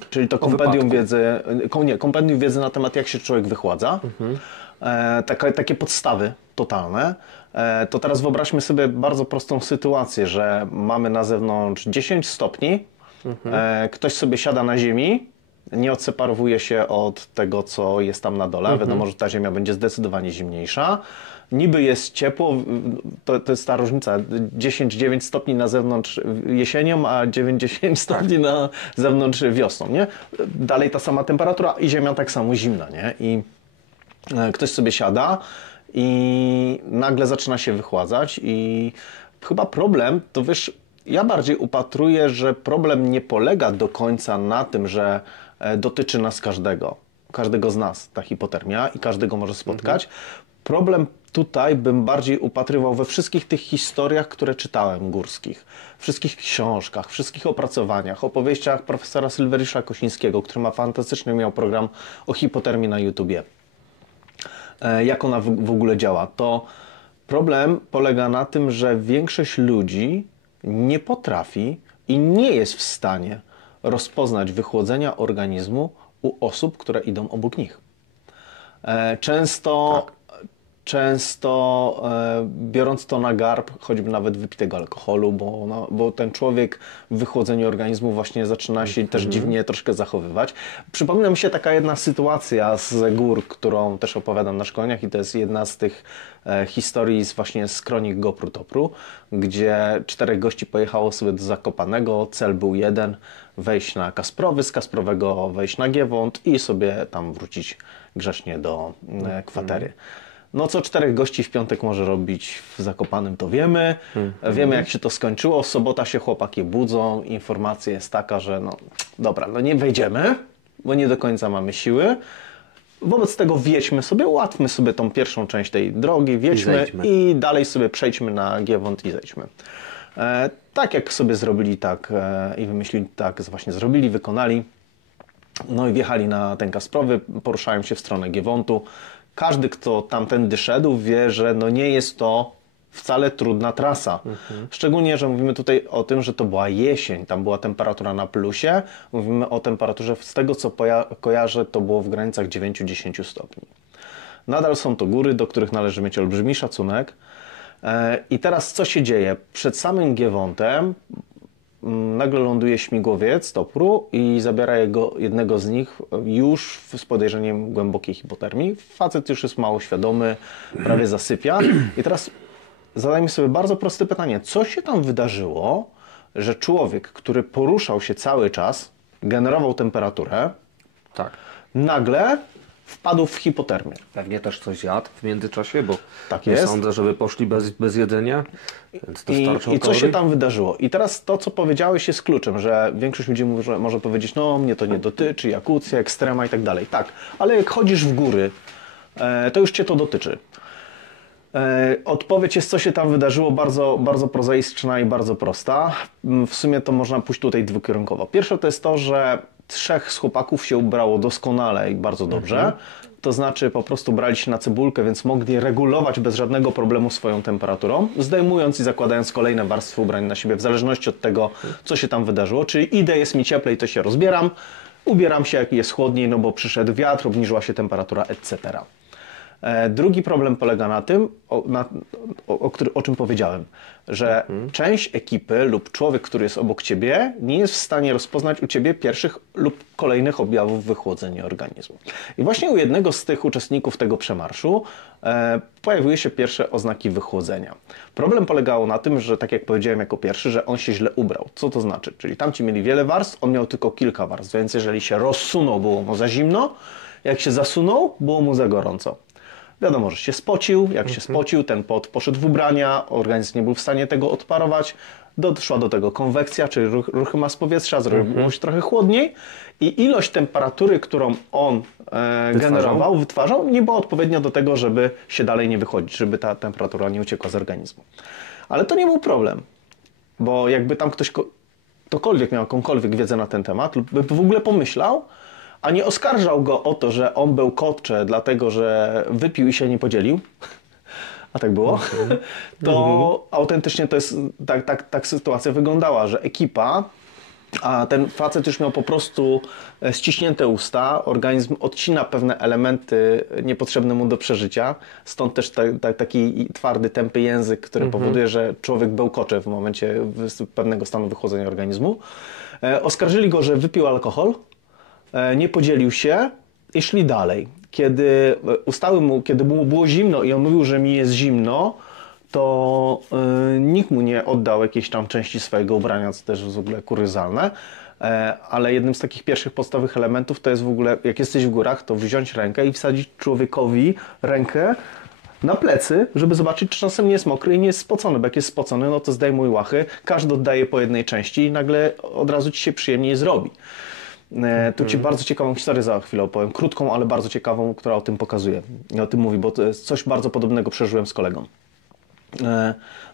czyli to kompendium wiedzy na temat, jak się człowiek wychładza, takie podstawy totalne, to teraz wyobraźmy sobie bardzo prostą sytuację, że mamy na zewnątrz 10 stopni, ktoś sobie siada na ziemi, nie odseparowuje się od tego, co jest tam na dole. Wiadomo, że ta ziemia będzie zdecydowanie zimniejsza. Niby jest ciepło, to jest ta różnica, 10-9 stopni na zewnątrz jesienią, a 9-10 stopni na zewnątrz wiosną, nie? Dalej ta sama temperatura i ziemia tak samo zimna, nie? I ktoś sobie siada i nagle zaczyna się wychładzać i chyba problem, to wiesz, ja bardziej upatruję, że problem nie polega do końca na tym, że dotyczy nas każdego z nas ta hipotermia i każdego może spotkać. Problem tutaj bym bardziej upatrywał we wszystkich tych historiach, które czytałem górskich, wszystkich książkach, wszystkich opracowaniach, opowieściach profesora Sylwerisza Kosińskiego, który ma fantastyczny, miał program o hipotermii na YouTubie. Jak ona w ogóle działa? To problem polega na tym, że większość ludzi nie potrafi i nie jest w stanie rozpoznać wychłodzenia organizmu u osób, które idą obok nich. Często biorąc to na garb, choćby nawet wypitego alkoholu, bo ten człowiek w wychłodzeniu organizmu właśnie zaczyna się też dziwnie troszkę zachowywać. Przypomina mi się taka jedna sytuacja z gór, którą też opowiadam na szkoleniach i to jest jedna z tych historii właśnie z kronik Gopru-Topru, gdzie 4 gości pojechało sobie do Zakopanego, cel był jeden, wejść na Kasprowy, z Kasprowego wejść na Giewont i sobie tam wrócić grzecznie do kwatery. No co 4 gości w piątek może robić w Zakopanem, to wiemy. Wiemy, jak się to skończyło. W sobota się chłopaki budzą. Informacja jest taka, że no dobra, no nie wejdziemy, bo nie do końca mamy siły. Wobec tego wjedźmy sobie, ułatwmy sobie tą pierwszą część tej drogi, wjedźmy i dalej sobie przejdźmy na Giewont i zejdźmy. Tak jak sobie zrobili, tak i wymyślili, tak właśnie zrobili, wykonali. No i wjechali na ten Kasprowy, poruszają się w stronę Giewontu. Każdy, kto tamtędy szedł, wie, że no nie jest to wcale trudna trasa. Szczególnie, że mówimy tutaj o tym, że to była jesień, tam była temperatura na plusie. Mówimy o temperaturze, z tego co kojarzę, to było w granicach 9-10 stopni. Nadal są to góry, do których należy mieć olbrzymi szacunek. I teraz co się dzieje? Przed samym Giewontem nagle ląduje śmigłowiec Topru i zabiera jednego z nich już z podejrzeniem głębokiej hipotermii. Facet już jest mało świadomy, prawie zasypia. I teraz zadajmy sobie bardzo proste pytanie. Co się tam wydarzyło, że człowiek, który poruszał się cały czas, generował temperaturę, nagle wpadł w hipotermię? Pewnie też coś jadł w międzyczasie, bo tak nie sądzę, żeby poszli bez jedzenia. Więc I co się tam wydarzyło? I teraz to, co powiedziałeś, jest kluczem, że większość ludzi może powiedzieć, no mnie to nie dotyczy, jakucja, ekstrema i tak dalej. Tak, ale jak chodzisz w góry, to już Cię to dotyczy. Odpowiedź jest, co się tam wydarzyło, bardzo, bardzo prozaiczna i bardzo prosta. W sumie to można pójść tutaj dwukierunkowo. Pierwsze to jest to, że 3 z chłopaków się ubrało doskonale i bardzo dobrze. To znaczy po prostu brali się na cebulkę, więc mogli regulować bez żadnego problemu swoją temperaturą, zdejmując i zakładając kolejne warstwy ubrań na siebie, w zależności od tego, co się tam wydarzyło. Czyli idę, jest mi cieplej, to się rozbieram, ubieram się, jak jest chłodniej, no bo przyszedł wiatr, obniżyła się temperatura, etc. Drugi problem polega na tym, o czym powiedziałem, że część ekipy lub człowiek, który jest obok Ciebie, nie jest w stanie rozpoznać u Ciebie pierwszych lub kolejnych objawów wychłodzenia organizmu. I właśnie u jednego z tych uczestników tego przemarszu pojawiły się pierwsze oznaki wychłodzenia. Problem polegał na tym, że tak jak powiedziałem jako pierwszy, że on się źle ubrał. Co to znaczy? Czyli tamci mieli wiele warstw, on miał tylko kilka warstw, więc jeżeli się rozsunął, było mu za zimno, jak się zasunął, było mu za gorąco. Wiadomo, że się spocił, jak się spocił, ten pot poszedł w ubrania, organizm nie był w stanie tego odparować, doszła do tego konwekcja, czyli ruchy mas powietrza, zrobiło się trochę chłodniej i ilość temperatury, którą on wytwarzał, nie była odpowiednia do tego, żeby się dalej nie wychodzić, żeby ta temperatura nie uciekła z organizmu. Ale to nie był problem, bo jakby tam ktokolwiek miał jakąkolwiek wiedzę na ten temat lub by w ogóle pomyślał, a nie oskarżał go o to, że on był kotcze, dlatego że wypił i się nie podzielił, a tak było, to autentycznie to jest, tak sytuacja wyglądała, że ekipa, a ten facet już miał po prostu ściśnięte usta, organizm odcina pewne elementy niepotrzebne mu do przeżycia, stąd też taki twardy, tępy język, który powoduje, że człowiek bełkocze w momencie pewnego stanu wychłodzenia organizmu. Oskarżyli go, że wypił alkohol, nie podzielił się i szli dalej. Kiedy mu było zimno i on mówił, że mi jest zimno, to nikt mu nie oddał jakiejś tam części swojego ubrania, co też jest w ogóle kuriozalne. Ale jednym z takich pierwszych podstawowych elementów to jest w ogóle, jak jesteś w górach, to wziąć rękę i wsadzić człowiekowi rękę na plecy, żeby zobaczyć, czy czasem nie jest mokry i nie jest spocony, bo jak jest spocony, no to zdejmuj łachy, każdy oddaje po jednej części i nagle od razu ci się przyjemniej zrobi. Tu Ci bardzo ciekawą historię za chwilę opowiem, krótką, ale bardzo ciekawą, która o tym pokazuje i o tym mówi, bo to jest coś bardzo podobnego przeżyłem z kolegą.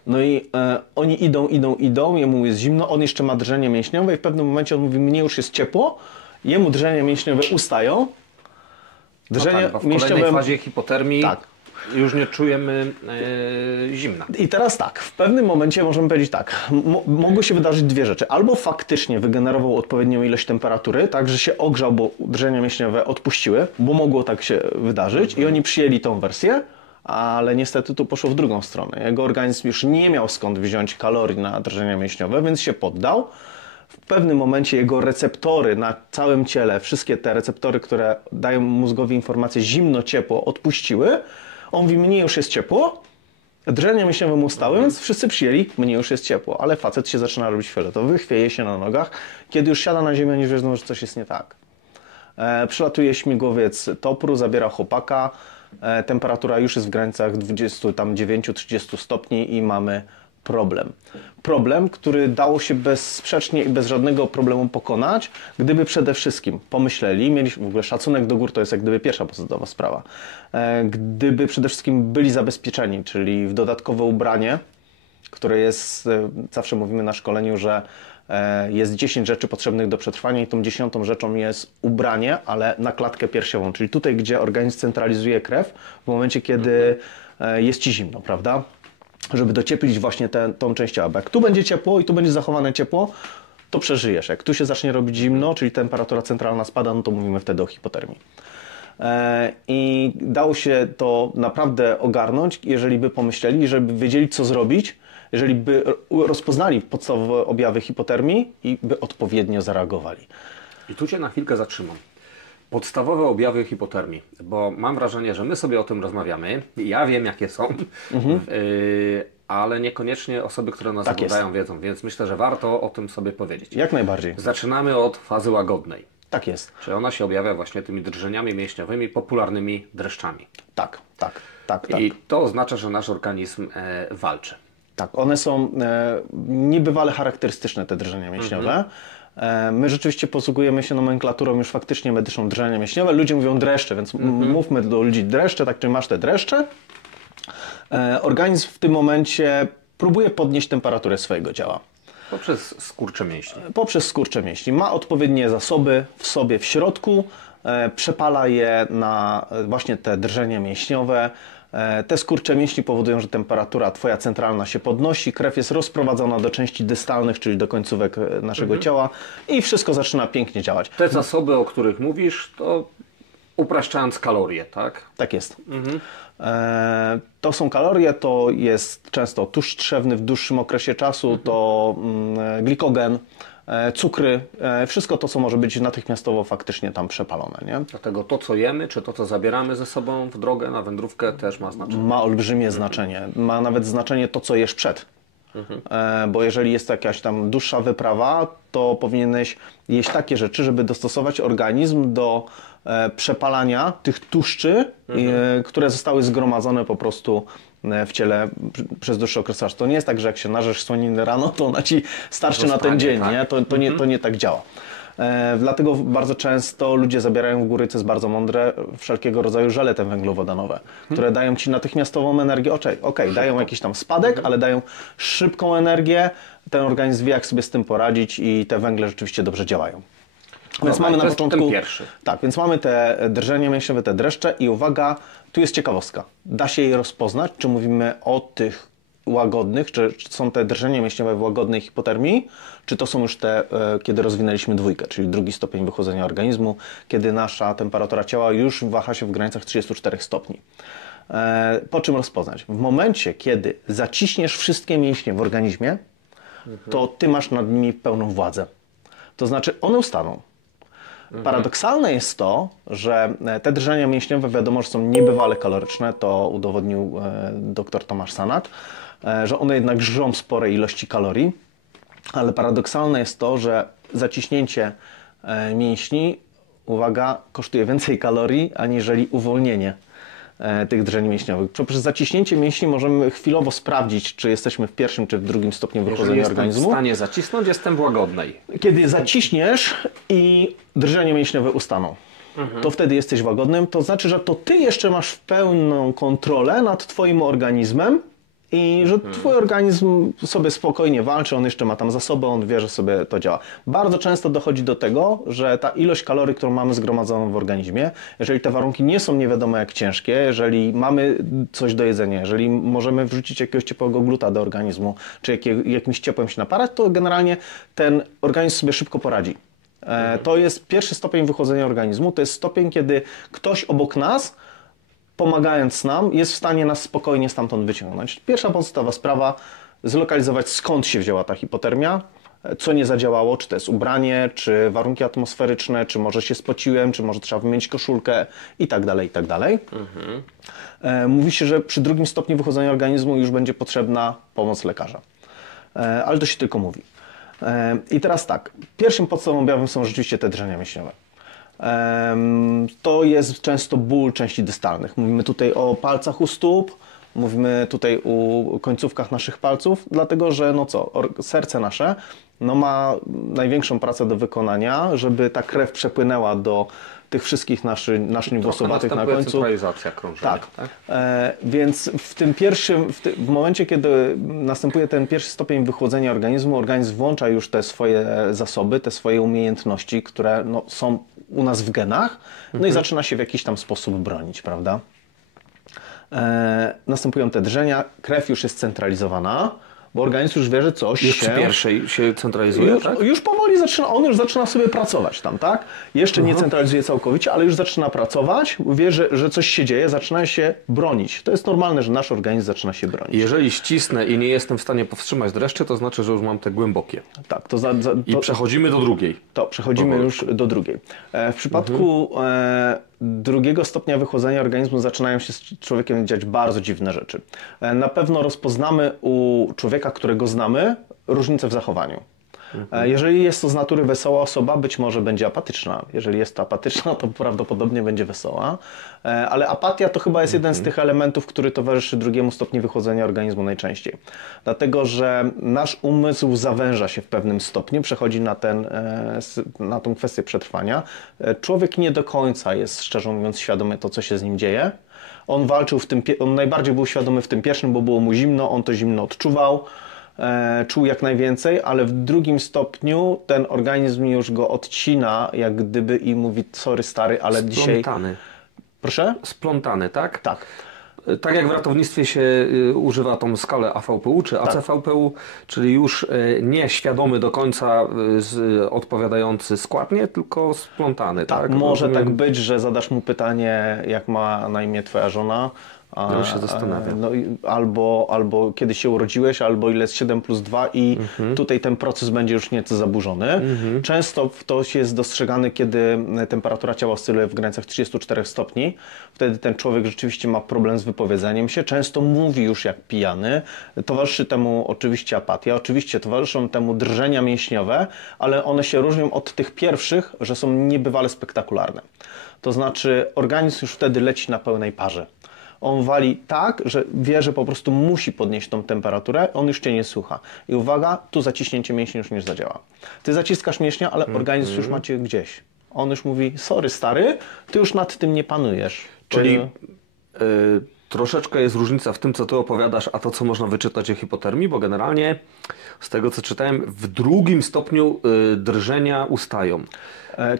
No i oni idą, jemu jest zimno, on jeszcze ma drżenie mięśniowe i w pewnym momencie on mówi, mnie już jest ciepło, jemu drżenia mięśniowe ustają. Drżenie w kolejnej fazie hipotermii już nie czujemy zimna. I teraz tak, w pewnym momencie możemy powiedzieć tak, mogły się wydarzyć dwie rzeczy. Albo faktycznie wygenerował odpowiednią ilość temperatury, tak, że się ogrzał, bo drżenia mięśniowe odpuściły, bo mogło tak się wydarzyć i oni przyjęli tą wersję, ale niestety tu poszło w drugą stronę. Jego organizm już nie miał skąd wziąć kalorii na drżenia mięśniowe, więc się poddał. W pewnym momencie jego receptory na całym ciele, wszystkie te receptory, które dają mózgowi informację zimno, ciepło, odpuściły. On mówi, mnie już jest ciepło, drżenia mięśniowe mu stały, więc wszyscy przyjęli, mnie już jest ciepło, ale facet się zaczyna robić fioletowy, chwieje się na nogach. Kiedy już siada na ziemię, oni wiedzą, że coś jest nie tak. Przylatuje śmigłowiec Topru, zabiera chłopaka, temperatura już jest w granicach 29-30 stopni i mamy problem. Problem, który dało się bezsprzecznie i bez żadnego problemu pokonać, gdyby przede wszystkim pomyśleli, mieli w ogóle szacunek do gór, to jest jak gdyby pierwsza podstawowa sprawa, gdyby przede wszystkim byli zabezpieczeni, czyli w dodatkowe ubranie, które jest, zawsze mówimy na szkoleniu, że jest 10 rzeczy potrzebnych do przetrwania i tą 10. rzeczą jest ubranie, ale na klatkę piersiową, czyli tutaj, gdzie organizm centralizuje krew w momencie, kiedy jest Ci zimno, prawda? Żeby docieplić właśnie tą część ciała. Bo jak tu będzie ciepło i tu będzie zachowane ciepło, to przeżyjesz. Jak tu się zacznie robić zimno, czyli temperatura centralna spada, no to mówimy wtedy o hipotermii. I dało się to naprawdę ogarnąć, jeżeli by pomyśleli, żeby wiedzieli, co zrobić, jeżeli by rozpoznali podstawowe objawy hipotermii i by odpowiednio zareagowali. I tu Cię na chwilkę zatrzymam. Podstawowe objawy hipotermii, bo mam wrażenie, że my sobie o tym rozmawiamy, ja wiem jakie są, ale niekoniecznie osoby, które nas oglądają wiedzą, więc myślę, że warto o tym sobie powiedzieć. Jak najbardziej. Zaczynamy od fazy łagodnej. Tak jest. Czyli ona się objawia właśnie tymi drżeniami mięśniowymi, popularnymi dreszczami. Tak. I to oznacza, że nasz organizm walczy. Tak, one są niebywale charakterystyczne, te drżenia mięśniowe. My rzeczywiście posługujemy się nomenklaturą już faktycznie medyczną drżenia mięśniowe. Ludzie mówią dreszcze, więc mówmy do ludzi dreszcze, tak, czy masz te dreszcze. Organizm w tym momencie próbuje podnieść temperaturę swojego ciała. Poprzez skurcze mięśni. Poprzez skurcze mięśni. Ma odpowiednie zasoby w sobie w środku, przepala je na właśnie te drżenia mięśniowe. Te skurcze mięśni powodują, że temperatura Twoja centralna się podnosi, krew jest rozprowadzona do części dystalnych, czyli do końcówek naszego ciała i wszystko zaczyna pięknie działać. Te zasoby, o których mówisz, to upraszczając kalorie, tak? Tak jest. To są kalorie, to jest często tłuszcz trzewny w dłuższym okresie czasu, to glikogen, cukry, wszystko to, co może być natychmiastowo faktycznie tam przepalone. Nie? Dlatego to, co jemy, czy to, co zabieramy ze sobą w drogę, na wędrówkę, też ma znaczenie. Ma olbrzymie znaczenie. Ma nawet znaczenie to, co jesz przed. Bo jeżeli jest to jakaś tam dłuższa wyprawa, to powinieneś jeść takie rzeczy, żeby dostosować organizm do przepalania tych tłuszczy, które zostały zgromadzone po prostu w ciele przez dłuższy okres czasu. To nie jest tak, że jak się narzesz słoniny rano, to ona Ci starczy na ten dzień. Tak? Nie? To nie tak działa. Dlatego bardzo często ludzie zabierają w góry, co jest bardzo mądre, wszelkiego rodzaju żelety węglowodanowe, które dają Ci natychmiastową energię. Okej, dają jakiś tam spadek, ale dają szybką energię. Ten organizm wie, jak sobie z tym poradzić i te węgle rzeczywiście dobrze działają. Więc mamy na początku ten pierwszy. Tak, więc mamy te drżenie mięśniowe, te dreszcze i uwaga, tu jest ciekawostka. Da się je rozpoznać, czy mówimy o tych łagodnych, czy są te drżenia mięśniowe w łagodnej hipotermii, czy to są już te, kiedy rozwinęliśmy dwójkę, czyli drugi stopień wychłodzenia organizmu, kiedy nasza temperatura ciała już waha się w granicach 34 stopni. Po czym rozpoznać? W momencie, kiedy zaciśniesz wszystkie mięśnie w organizmie, to Ty masz nad nimi pełną władzę. To znaczy one ustaną. Paradoksalne jest to, że te drżenia mięśniowe wiadomo, że są niebywale kaloryczne, to udowodnił dr Tomasz Sanat, że one jednak żrą spore ilości kalorii, ale paradoksalne jest to, że zaciśnięcie mięśni, uwaga, kosztuje więcej kalorii, aniżeli uwolnienie tych drżeń mięśniowych. Przez zaciśnięcie mięśni możemy chwilowo sprawdzić, czy jesteśmy w pierwszym czy w drugim stopniu wychłodzenia organizmu. Jeżeli jestem w stanie zacisnąć, jestem w łagodnej. Kiedy zaciśniesz i drżenie mięśniowe ustaną, to wtedy jesteś w łagodnym. To znaczy, że to Ty jeszcze masz pełną kontrolę nad Twoim organizmem i że Twój organizm sobie spokojnie walczy, on jeszcze ma tam zasoby, on wie, że sobie to działa. Bardzo często dochodzi do tego, że ta ilość kalorii, którą mamy zgromadzoną w organizmie, jeżeli te warunki nie są nie wiadomo jak ciężkie, jeżeli mamy coś do jedzenia, jeżeli możemy wrzucić jakiegoś ciepłego gluta do organizmu, czy jakimś ciepłem się naparać, to generalnie ten organizm sobie szybko poradzi. To jest pierwszy stopień wychłodzenia organizmu, to jest stopień, kiedy ktoś obok nas, pomagając nam, jest w stanie nas spokojnie stamtąd wyciągnąć. Pierwsza podstawowa sprawa, zlokalizować skąd się wzięła ta hipotermia, co nie zadziałało, czy to jest ubranie, czy warunki atmosferyczne, czy może się spociłem, czy może trzeba wymienić koszulkę i tak dalej, i tak dalej. Mówi się, że przy drugim stopniu wychodzenia organizmu już będzie potrzebna pomoc lekarza. Ale to się tylko mówi. I teraz tak, pierwszym podstawowym objawem są rzeczywiście te drżenia mięśniowe. To jest często ból części dystalnych. Mówimy tutaj o palcach u stóp, mówimy tutaj o końcówkach naszych palców, dlatego że serce nasze ma największą pracę do wykonania, żeby ta krew przepłynęła do tych wszystkich naczyń włosowatych na końcu. Centralizacja krążenia. Tak. Więc w momencie, kiedy następuje ten pierwszy stopień wychłodzenia organizmu, organizm włącza już te swoje zasoby, te swoje umiejętności, które są u nas w genach, i zaczyna się w jakiś tam sposób bronić, prawda? Następują te drżenia, krew już jest centralizowana, bo organizm już wie, że coś już przy pierwszej się centralizuje, tak? Już powoli zaczyna sobie pracować tam, tak? Jeszcze nie centralizuje całkowicie, ale już zaczyna pracować, wie, że coś się dzieje, zaczyna się bronić. To jest normalne, że nasz organizm zaczyna się bronić. Jeżeli ścisnę i nie jestem w stanie powstrzymać dreszcze, to znaczy, że już mam te głębokie. Tak. I przechodzimy do drugiej. Przechodzimy już do drugiej. W przypadku drugiego stopnia wychłodzenia organizmu zaczynają się z człowiekiem dziać bardzo dziwne rzeczy. Na pewno rozpoznamy u człowieka, którego znamy, różnicę w zachowaniu. Jeżeli jest to z natury wesoła osoba, być może będzie apatyczna. Jeżeli jest to apatyczna, to prawdopodobnie będzie wesoła. Ale apatia to chyba jest jeden z tych elementów, który towarzyszy drugiemu stopniu wychłodzenia organizmu najczęściej. Dlatego, że nasz umysł zawęża się w pewnym stopniu, przechodzi na tą kwestię przetrwania. Człowiek nie do końca jest, szczerze mówiąc, świadomy to, co się z nim dzieje. On walczył on najbardziej był świadomy w tym pierwszym, bo było mu zimno, on to zimno odczuwał. Czuł jak najwięcej, ale w drugim stopniu ten organizm już go odcina, jak gdyby i mówi, sorry stary, ale dzisiaj... Splątany. Proszę? Splątany, tak? Tak. Tak jak w ratownictwie się używa tą skalę AVPU czy ACVPU, czyli już nie świadomy do końca odpowiadający składnie, tylko splątany. Tak, może tak być, że zadasz mu pytanie, jak ma na imię twoja żona. Ja się zastanawiam. Albo kiedy się urodziłeś, albo ile jest 7 plus 2 i tutaj ten proces będzie już nieco zaburzony. Często to jest dostrzegane, kiedy temperatura ciała oscyluje w granicach 34 stopni. Wtedy ten człowiek rzeczywiście ma problem z wypowiedzeniem się. Często mówi już jak pijany. Towarzyszy temu oczywiście apatia. Oczywiście towarzyszą temu drżenia mięśniowe, ale one się różnią od tych pierwszych, że są niebywale spektakularne. To znaczy organizm już wtedy leci na pełnej parze. On wali tak, że wie, że po prostu musi podnieść tą temperaturę, on już Cię nie słucha. I uwaga, tu zaciśnięcie mięśni już nie zadziała. Ty zaciskasz mięśnia, ale organizm już macie gdzieś. On już mówi, sorry stary, Ty już nad tym nie panujesz. Czyli troszeczkę jest różnica w tym, co Ty opowiadasz, a to, co można wyczytać o hipotermii, bo generalnie z tego, co czytałem, w drugim stopniu drżenia ustają.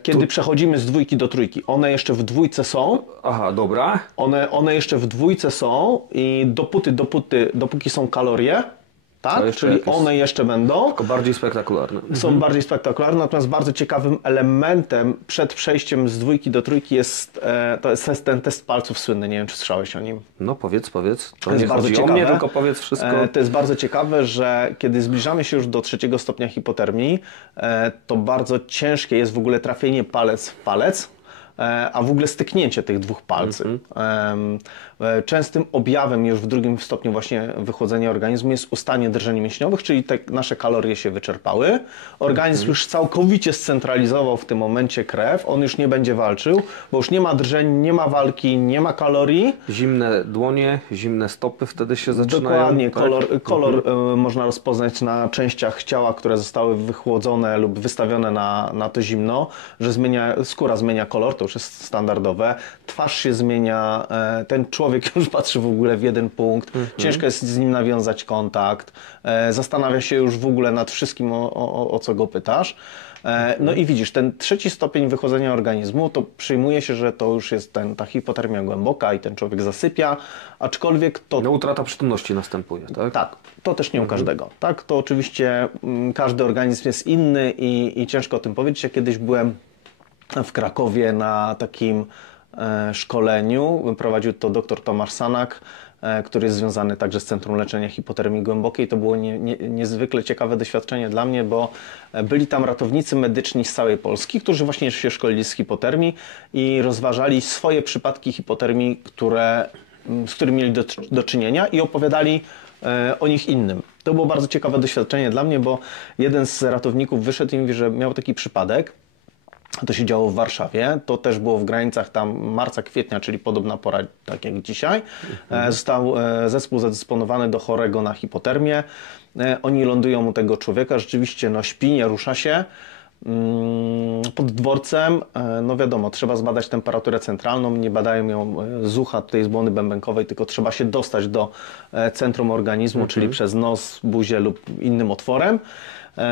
Kiedy przechodzimy z 2 do 3, one jeszcze w 2 są. Aha, dobra. One jeszcze w 2 są i dopóki są kalorie, tak? Czyli one jeszcze będą. Tylko bardziej spektakularne. Są bardziej spektakularne, natomiast bardzo ciekawym elementem przed przejściem z 2 do 3 to jest ten test palców słynny. Nie wiem, czy słyszałeś o nim. No powiedz. To jest nie bardzo chodzi ciekawe. o mnie, tylko powiedz wszystko. To jest bardzo ciekawe, że kiedy zbliżamy się już do 3 stopnia hipotermii, to bardzo ciężkie jest w ogóle trafienie palec w palec, a w ogóle styknięcie tych dwóch palców. Częstym objawem już w drugim stopniu właśnie wychłodzenia organizmu jest ustanie drżeń mięśniowych, czyli te nasze kalorie się wyczerpały. Organizm już całkowicie scentralizował w tym momencie krew, on już nie będzie walczył, bo już nie ma drżeń, nie ma walki, nie ma kalorii. Zimne dłonie, zimne stopy wtedy się zaczynają. Dokładnie, tak? kolor można rozpoznać na częściach ciała, które zostały wychłodzone lub wystawione na to zimno, że skóra zmienia kolor, to już jest standardowe, twarz się zmienia, ten człowiek już patrzy w ogóle w jeden punkt, ciężko jest z nim nawiązać kontakt, zastanawia się już w ogóle nad wszystkim, o co go pytasz. No i widzisz, ten 3 stopień wychłodzenia organizmu, to przyjmuje się, że to już jest ta hipotermia głęboka i ten człowiek zasypia, aczkolwiek to... No utrata przytomności następuje, tak? Tak, to też nie u każdego. Tak? To oczywiście każdy organizm jest inny i ciężko o tym powiedzieć. Ja kiedyś byłem w Krakowie na takim szkoleniu, prowadził to dr Tomasz Sanak, który jest związany także z Centrum Leczenia Hipotermii Głębokiej. To było niezwykle ciekawe doświadczenie dla mnie, bo byli tam ratownicy medyczni z całej Polski, którzy właśnie się szkolili z hipotermii i rozważali swoje przypadki hipotermii, z którymi mieli do czynienia i opowiadali o nich innym. To było bardzo ciekawe doświadczenie dla mnie, bo jeden z ratowników wyszedł i mówi, że miał taki przypadek, To się działo w Warszawie, to też było w granicach tam marca, kwietnia, czyli podobna pora, tak jak dzisiaj. Został zespół zadysponowany do chorego na hipotermię. Oni lądują u tego człowieka, rzeczywiście no, śpi, nie rusza się. Pod dworcem, no wiadomo, trzeba zbadać temperaturę centralną, nie badają ją z ucha, tutaj z błony bębenkowej, tylko trzeba się dostać do centrum organizmu, czyli przez nos, buzię lub innym otworem.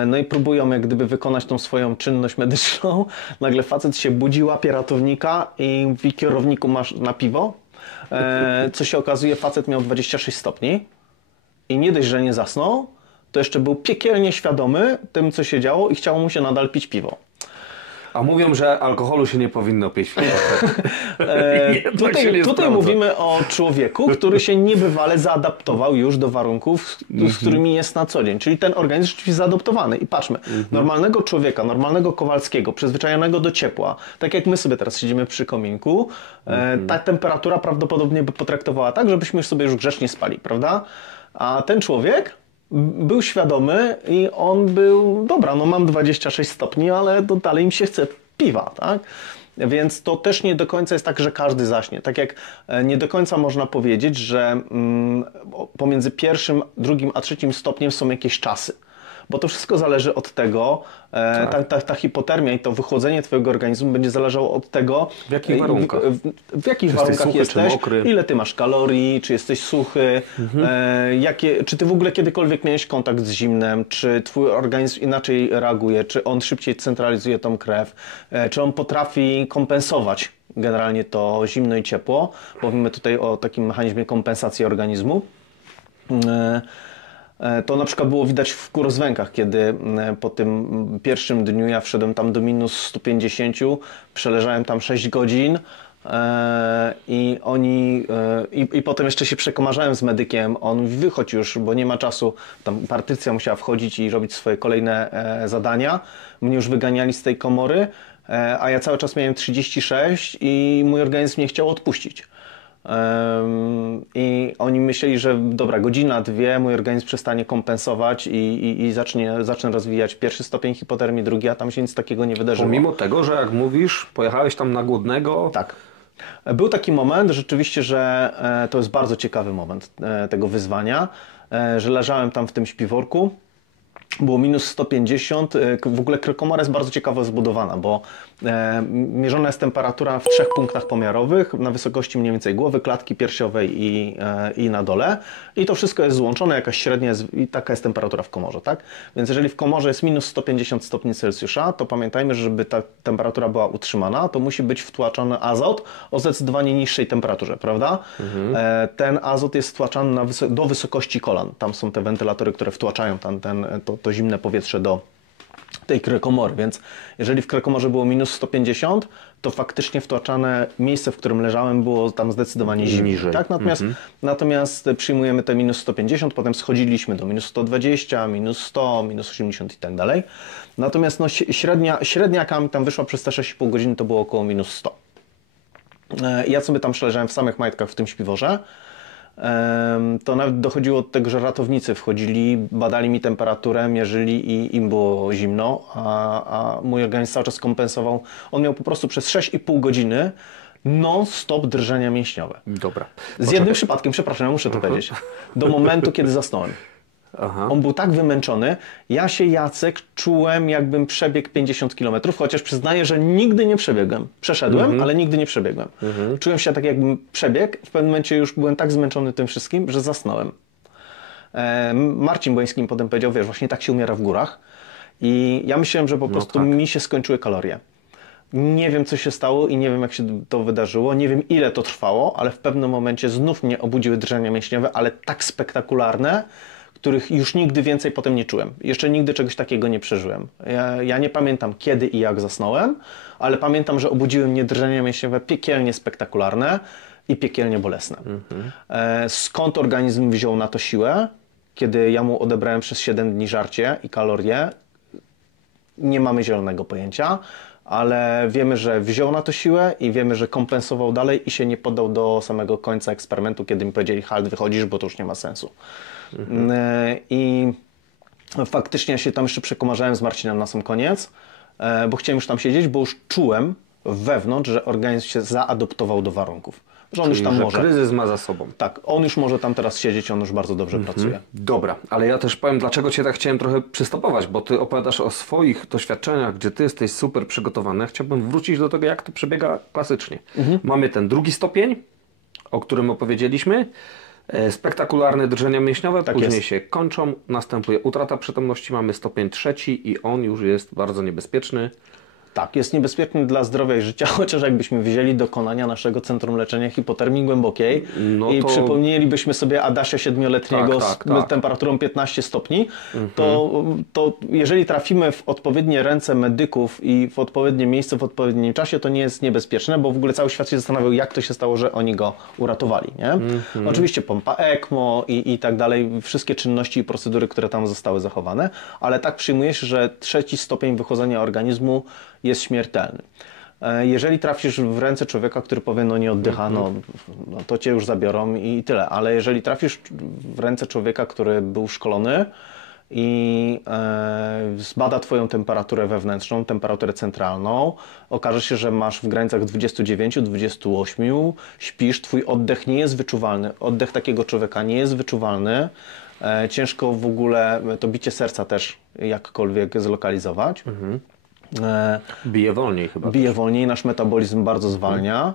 No i próbują jak gdyby wykonać tą swoją czynność medyczną. Nagle facet się budzi, łapie ratownika i mówi: kierowniku, masz na piwo? Co się okazuje, facet miał 26 stopni i nie dość, że nie zasnął, to jeszcze był piekielnie świadomy tym, co się działo i chciało mu się nadal pić piwo. A mówią, że alkoholu się nie powinno pić. Tutaj mówimy o człowieku, który się niebywale zaadaptował już do warunków, z którymi jest na co dzień. Czyli ten organizm jest rzeczywiście zaadaptowany. I patrzmy, normalnego człowieka, normalnego Kowalskiego, przyzwyczajonego do ciepła, tak jak my sobie teraz siedzimy przy kominku, ta temperatura prawdopodobnie by potraktowała tak, żebyśmy sobie już grzecznie spali, prawda? A ten człowiek był świadomy i on był, dobra, no mam 26 stopni, ale to dalej mi się chce piwa, tak? Więc to też nie do końca jest tak, że każdy zaśnie. Tak jak nie do końca można powiedzieć, że pomiędzy pierwszym, drugim a trzecim stopniem są jakieś czasy. Bo to wszystko zależy od tego, ta hipotermia i to wychłodzenie twojego organizmu będzie zależało od tego, w jakich warunkach, w jakich warunkach jesteś, ile ty masz kalorii, czy jesteś suchy, czy ty w ogóle kiedykolwiek miałeś kontakt z zimnem, czy twój organizm inaczej reaguje, czy on szybciej centralizuje tą krew, czy on potrafi kompensować generalnie to zimno i ciepło. Mówimy tutaj o takim mechanizmie kompensacji organizmu. To na przykład było widać w Kurozwękach, kiedy po tym pierwszym dniu ja wszedłem tam do minus 150, przeleżałem tam 6 godzin i potem jeszcze się przekomarzałem z medykiem. On mówi: wychodź już, bo nie ma czasu. Tam Patrycja musiała wchodzić i robić swoje kolejne zadania. Mnie już wyganiali z tej komory, a ja cały czas miałem 36 i mój organizm nie chciał odpuścić. I oni myśleli, że dobra, godzina, dwie, mój organizm przestanie kompensować i zacznie rozwijać pierwszy stopień hipotermii, drugi, a tam się nic takiego nie wydarzyło. Pomimo tego, że jak mówisz, pojechałeś tam na głodnego. Tak. Był taki moment rzeczywiście, że to jest bardzo ciekawy moment tego wyzwania, że leżałem tam w tym śpiworku. Było minus 150. W ogóle komora jest bardzo ciekawo zbudowana, bo mierzona jest temperatura w 3 punktach pomiarowych na wysokości mniej więcej głowy, klatki piersiowej i na dole. I to wszystko jest złączone, jakaś średnia i taka jest temperatura w komorze, tak? Więc jeżeli w komorze jest minus 150 stopni Celsjusza, to pamiętajmy, że żeby ta temperatura była utrzymana, to musi być wtłaczany azot o zdecydowanie niższej temperaturze, prawda? Ten azot jest wtłaczany do wysokości kolan. Tam są te wentylatory, które wtłaczają to zimne powietrze do tej krekomory, więc jeżeli w krekomorze było minus 150, to faktycznie wtłaczane miejsce, w którym leżałem, było tam zdecydowanie zimniej. Tak? Natomiast przyjmujemy te minus 150, potem schodziliśmy do minus 120, minus 100, minus 80 i tak dalej. Natomiast no, średnia jaka mi tam wyszła przez te 6,5 godziny, to było około minus 100. Ja sobie tam przeleżałem w samych majtkach w tym śpiworze. To nawet dochodziło do tego, że ratownicy wchodzili, badali mi temperaturę, mierzyli i im było zimno, a mój organizm cały czas kompensował. On miał po prostu przez 6,5 godziny non-stop drżenia mięśniowe. Dobra. Z jednym przypadkiem, przepraszam, ja muszę to powiedzieć, do momentu, kiedy zasnąłem. On był tak wymęczony. Ja się, Jacek, czułem, jakbym przebiegł 50 km, chociaż przyznaję, że nigdy nie przebiegłem. Przeszedłem, ale nigdy nie przebiegłem. Czułem się tak, jakbym przebiegł. W pewnym momencie już byłem tak zmęczony tym wszystkim, że zasnąłem. Marcin Boński mi potem powiedział: wiesz, właśnie tak się umiera w górach. I ja myślałem, że po prostu mi się skończyły kalorie. Nie wiem, co się stało i nie wiem, jak się to wydarzyło. Nie wiem, ile to trwało, ale w pewnym momencie znów mnie obudziły drżenia mięśniowe, ale tak spektakularne, których już nigdy więcej potem nie czułem. Jeszcze nigdy czegoś takiego nie przeżyłem. Ja nie pamiętam, kiedy i jak zasnąłem, ale pamiętam, że obudziły mnie drżenia mięśniowe piekielnie spektakularne i piekielnie bolesne. Skąd organizm wziął na to siłę? Kiedy ja mu odebrałem przez 7 dni żarcie i kalorie, nie mamy zielonego pojęcia, ale wiemy, że wziął na to siłę i wiemy, że kompensował dalej i się nie poddał do samego końca eksperymentu, kiedy mi powiedzieli: halt, wychodzisz, bo to już nie ma sensu. I faktycznie ja się tam jeszcze przekomarzałem z Marcinem na sam koniec bo chciałem już tam siedzieć, bo już czułem wewnątrz, że organizm się zaadoptował do warunków. Że on Czyli, już tam że może. kryzys ma za sobą. Tak, on już może tam teraz siedzieć, on już bardzo dobrze pracuje. Dobra, ale ja też powiem, dlaczego Cię tak chciałem trochę przystopować, bo Ty opowiadasz o swoich doświadczeniach, gdzie Ty jesteś super przygotowany. Chciałbym wrócić do tego, jak to przebiega klasycznie. Mamy ten drugi stopień, o którym opowiedzieliśmy. Spektakularne drżenia mięśniowe, Tak później jest. się kończą, następuje utrata przytomności, mamy stopień trzeci i on już jest bardzo niebezpieczny. Tak, jest niebezpieczny dla zdrowia i życia, chociaż jakbyśmy wzięli dokonania naszego Centrum Leczenia Hipotermii Głębokiej i przypomnielibyśmy sobie Adasia 7-letniego z temperaturą 15 stopni, to jeżeli trafimy w odpowiednie ręce medyków i w odpowiednie miejsce w odpowiednim czasie, to nie jest niebezpieczne, bo w ogóle cały świat się zastanawiał, jak to się stało, że oni go uratowali. Nie? Oczywiście pompa ECMO i tak dalej, wszystkie czynności i procedury, które tam zostały zachowane, ale tak przyjmuje się, że trzeci stopień wychłodzenia organizmu jest śmiertelny. Jeżeli trafisz w ręce człowieka, który powie, no nie oddycha, no to cię już zabiorą i tyle. Ale jeżeli trafisz w ręce człowieka, który był szkolony i zbada twoją temperaturę wewnętrzną, temperaturę centralną, okaże się, że masz w granicach 29-28, śpisz, twój oddech nie jest wyczuwalny. Oddech takiego człowieka nie jest wyczuwalny. Ciężko w ogóle to bicie serca też jakkolwiek zlokalizować. Bije wolniej chyba. Bije wolniej, nasz metabolizm bardzo zwalnia.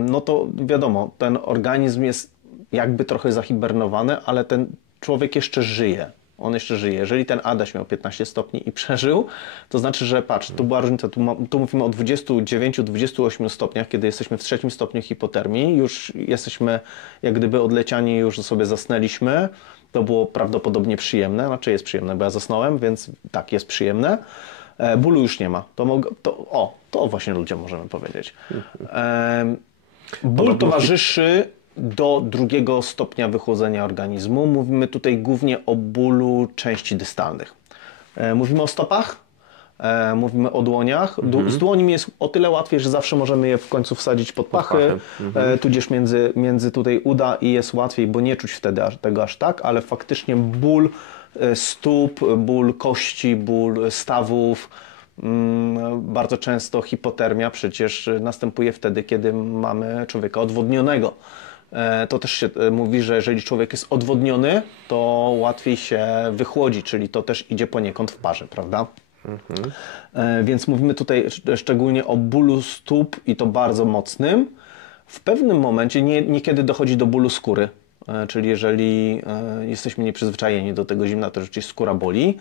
No to wiadomo, ten organizm jest jakby trochę zahibernowany, ale ten człowiek jeszcze żyje. On jeszcze żyje. Jeżeli ten Adaś miał 15 stopni i przeżył, to znaczy, że patrz, tu była różnica, tu mówimy o 29-28 stopniach, kiedy jesteśmy w trzecim stopniu hipotermii, już jesteśmy jak gdyby odleciani, już sobie zasnęliśmy. To było prawdopodobnie przyjemne, znaczy jest przyjemne, bo ja zasnąłem, więc tak, jest przyjemne. Bólu już nie ma. To właśnie ludziom możemy powiedzieć. Ból towarzyszy do drugiego stopnia wychłodzenia organizmu. Mówimy tutaj głównie o bólu części dystalnych. Mówimy o stopach, mówimy o dłoniach. Z dłońmi jest o tyle łatwiej, że zawsze możemy je w końcu wsadzić pod pachy, tudzież między tutaj uda i jest łatwiej, bo nie czuć wtedy tego aż tak, ale faktycznie ból stóp, ból kości, ból stawów, bardzo często hipotermia przecież następuje wtedy, kiedy mamy człowieka odwodnionego. To też się mówi, że jeżeli człowiek jest odwodniony, to łatwiej się wychłodzi, czyli to też idzie poniekąd w parze, prawda? Więc mówimy tutaj szczególnie o bólu stóp i to bardzo mocnym. W pewnym momencie niekiedy dochodzi do bólu skóry. Czyli jeżeli jesteśmy nieprzyzwyczajeni do tego zimna, to rzeczywiście skóra boli.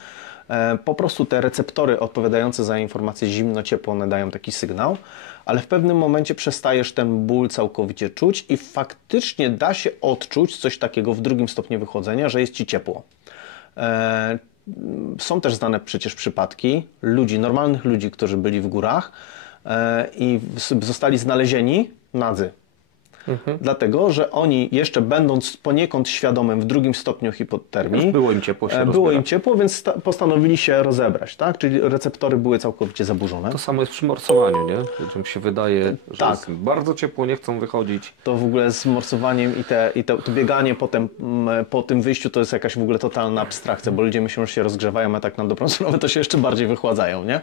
Po prostu te receptory odpowiadające za informację zimno, ciepło, one dają taki sygnał, ale w pewnym momencie przestajesz ten ból całkowicie czuć i faktycznie da się odczuć coś takiego w drugim stopniu wychłodzenia, że jest ci ciepło. Są też znane przecież przypadki ludzi, normalnych ludzi, którzy byli w górach i zostali znalezieni nadzy. Dlatego, że oni jeszcze będąc poniekąd świadomym w drugim stopniu hipotermii, było im ciepło, więc postanowili się rozebrać, tak? Czyli receptory były całkowicie zaburzone. To samo jest przy morsowaniu, nie? Ludziom się wydaje, że jest im bardzo ciepło, nie chcą wychodzić. To w ogóle z morsowaniem to bieganie potem po tym wyjściu to jest jakaś w ogóle totalna abstrakcja, bo ludzie myślą, że się rozgrzewają, a tak na dobrą sprawę to się jeszcze bardziej wychładzają, nie?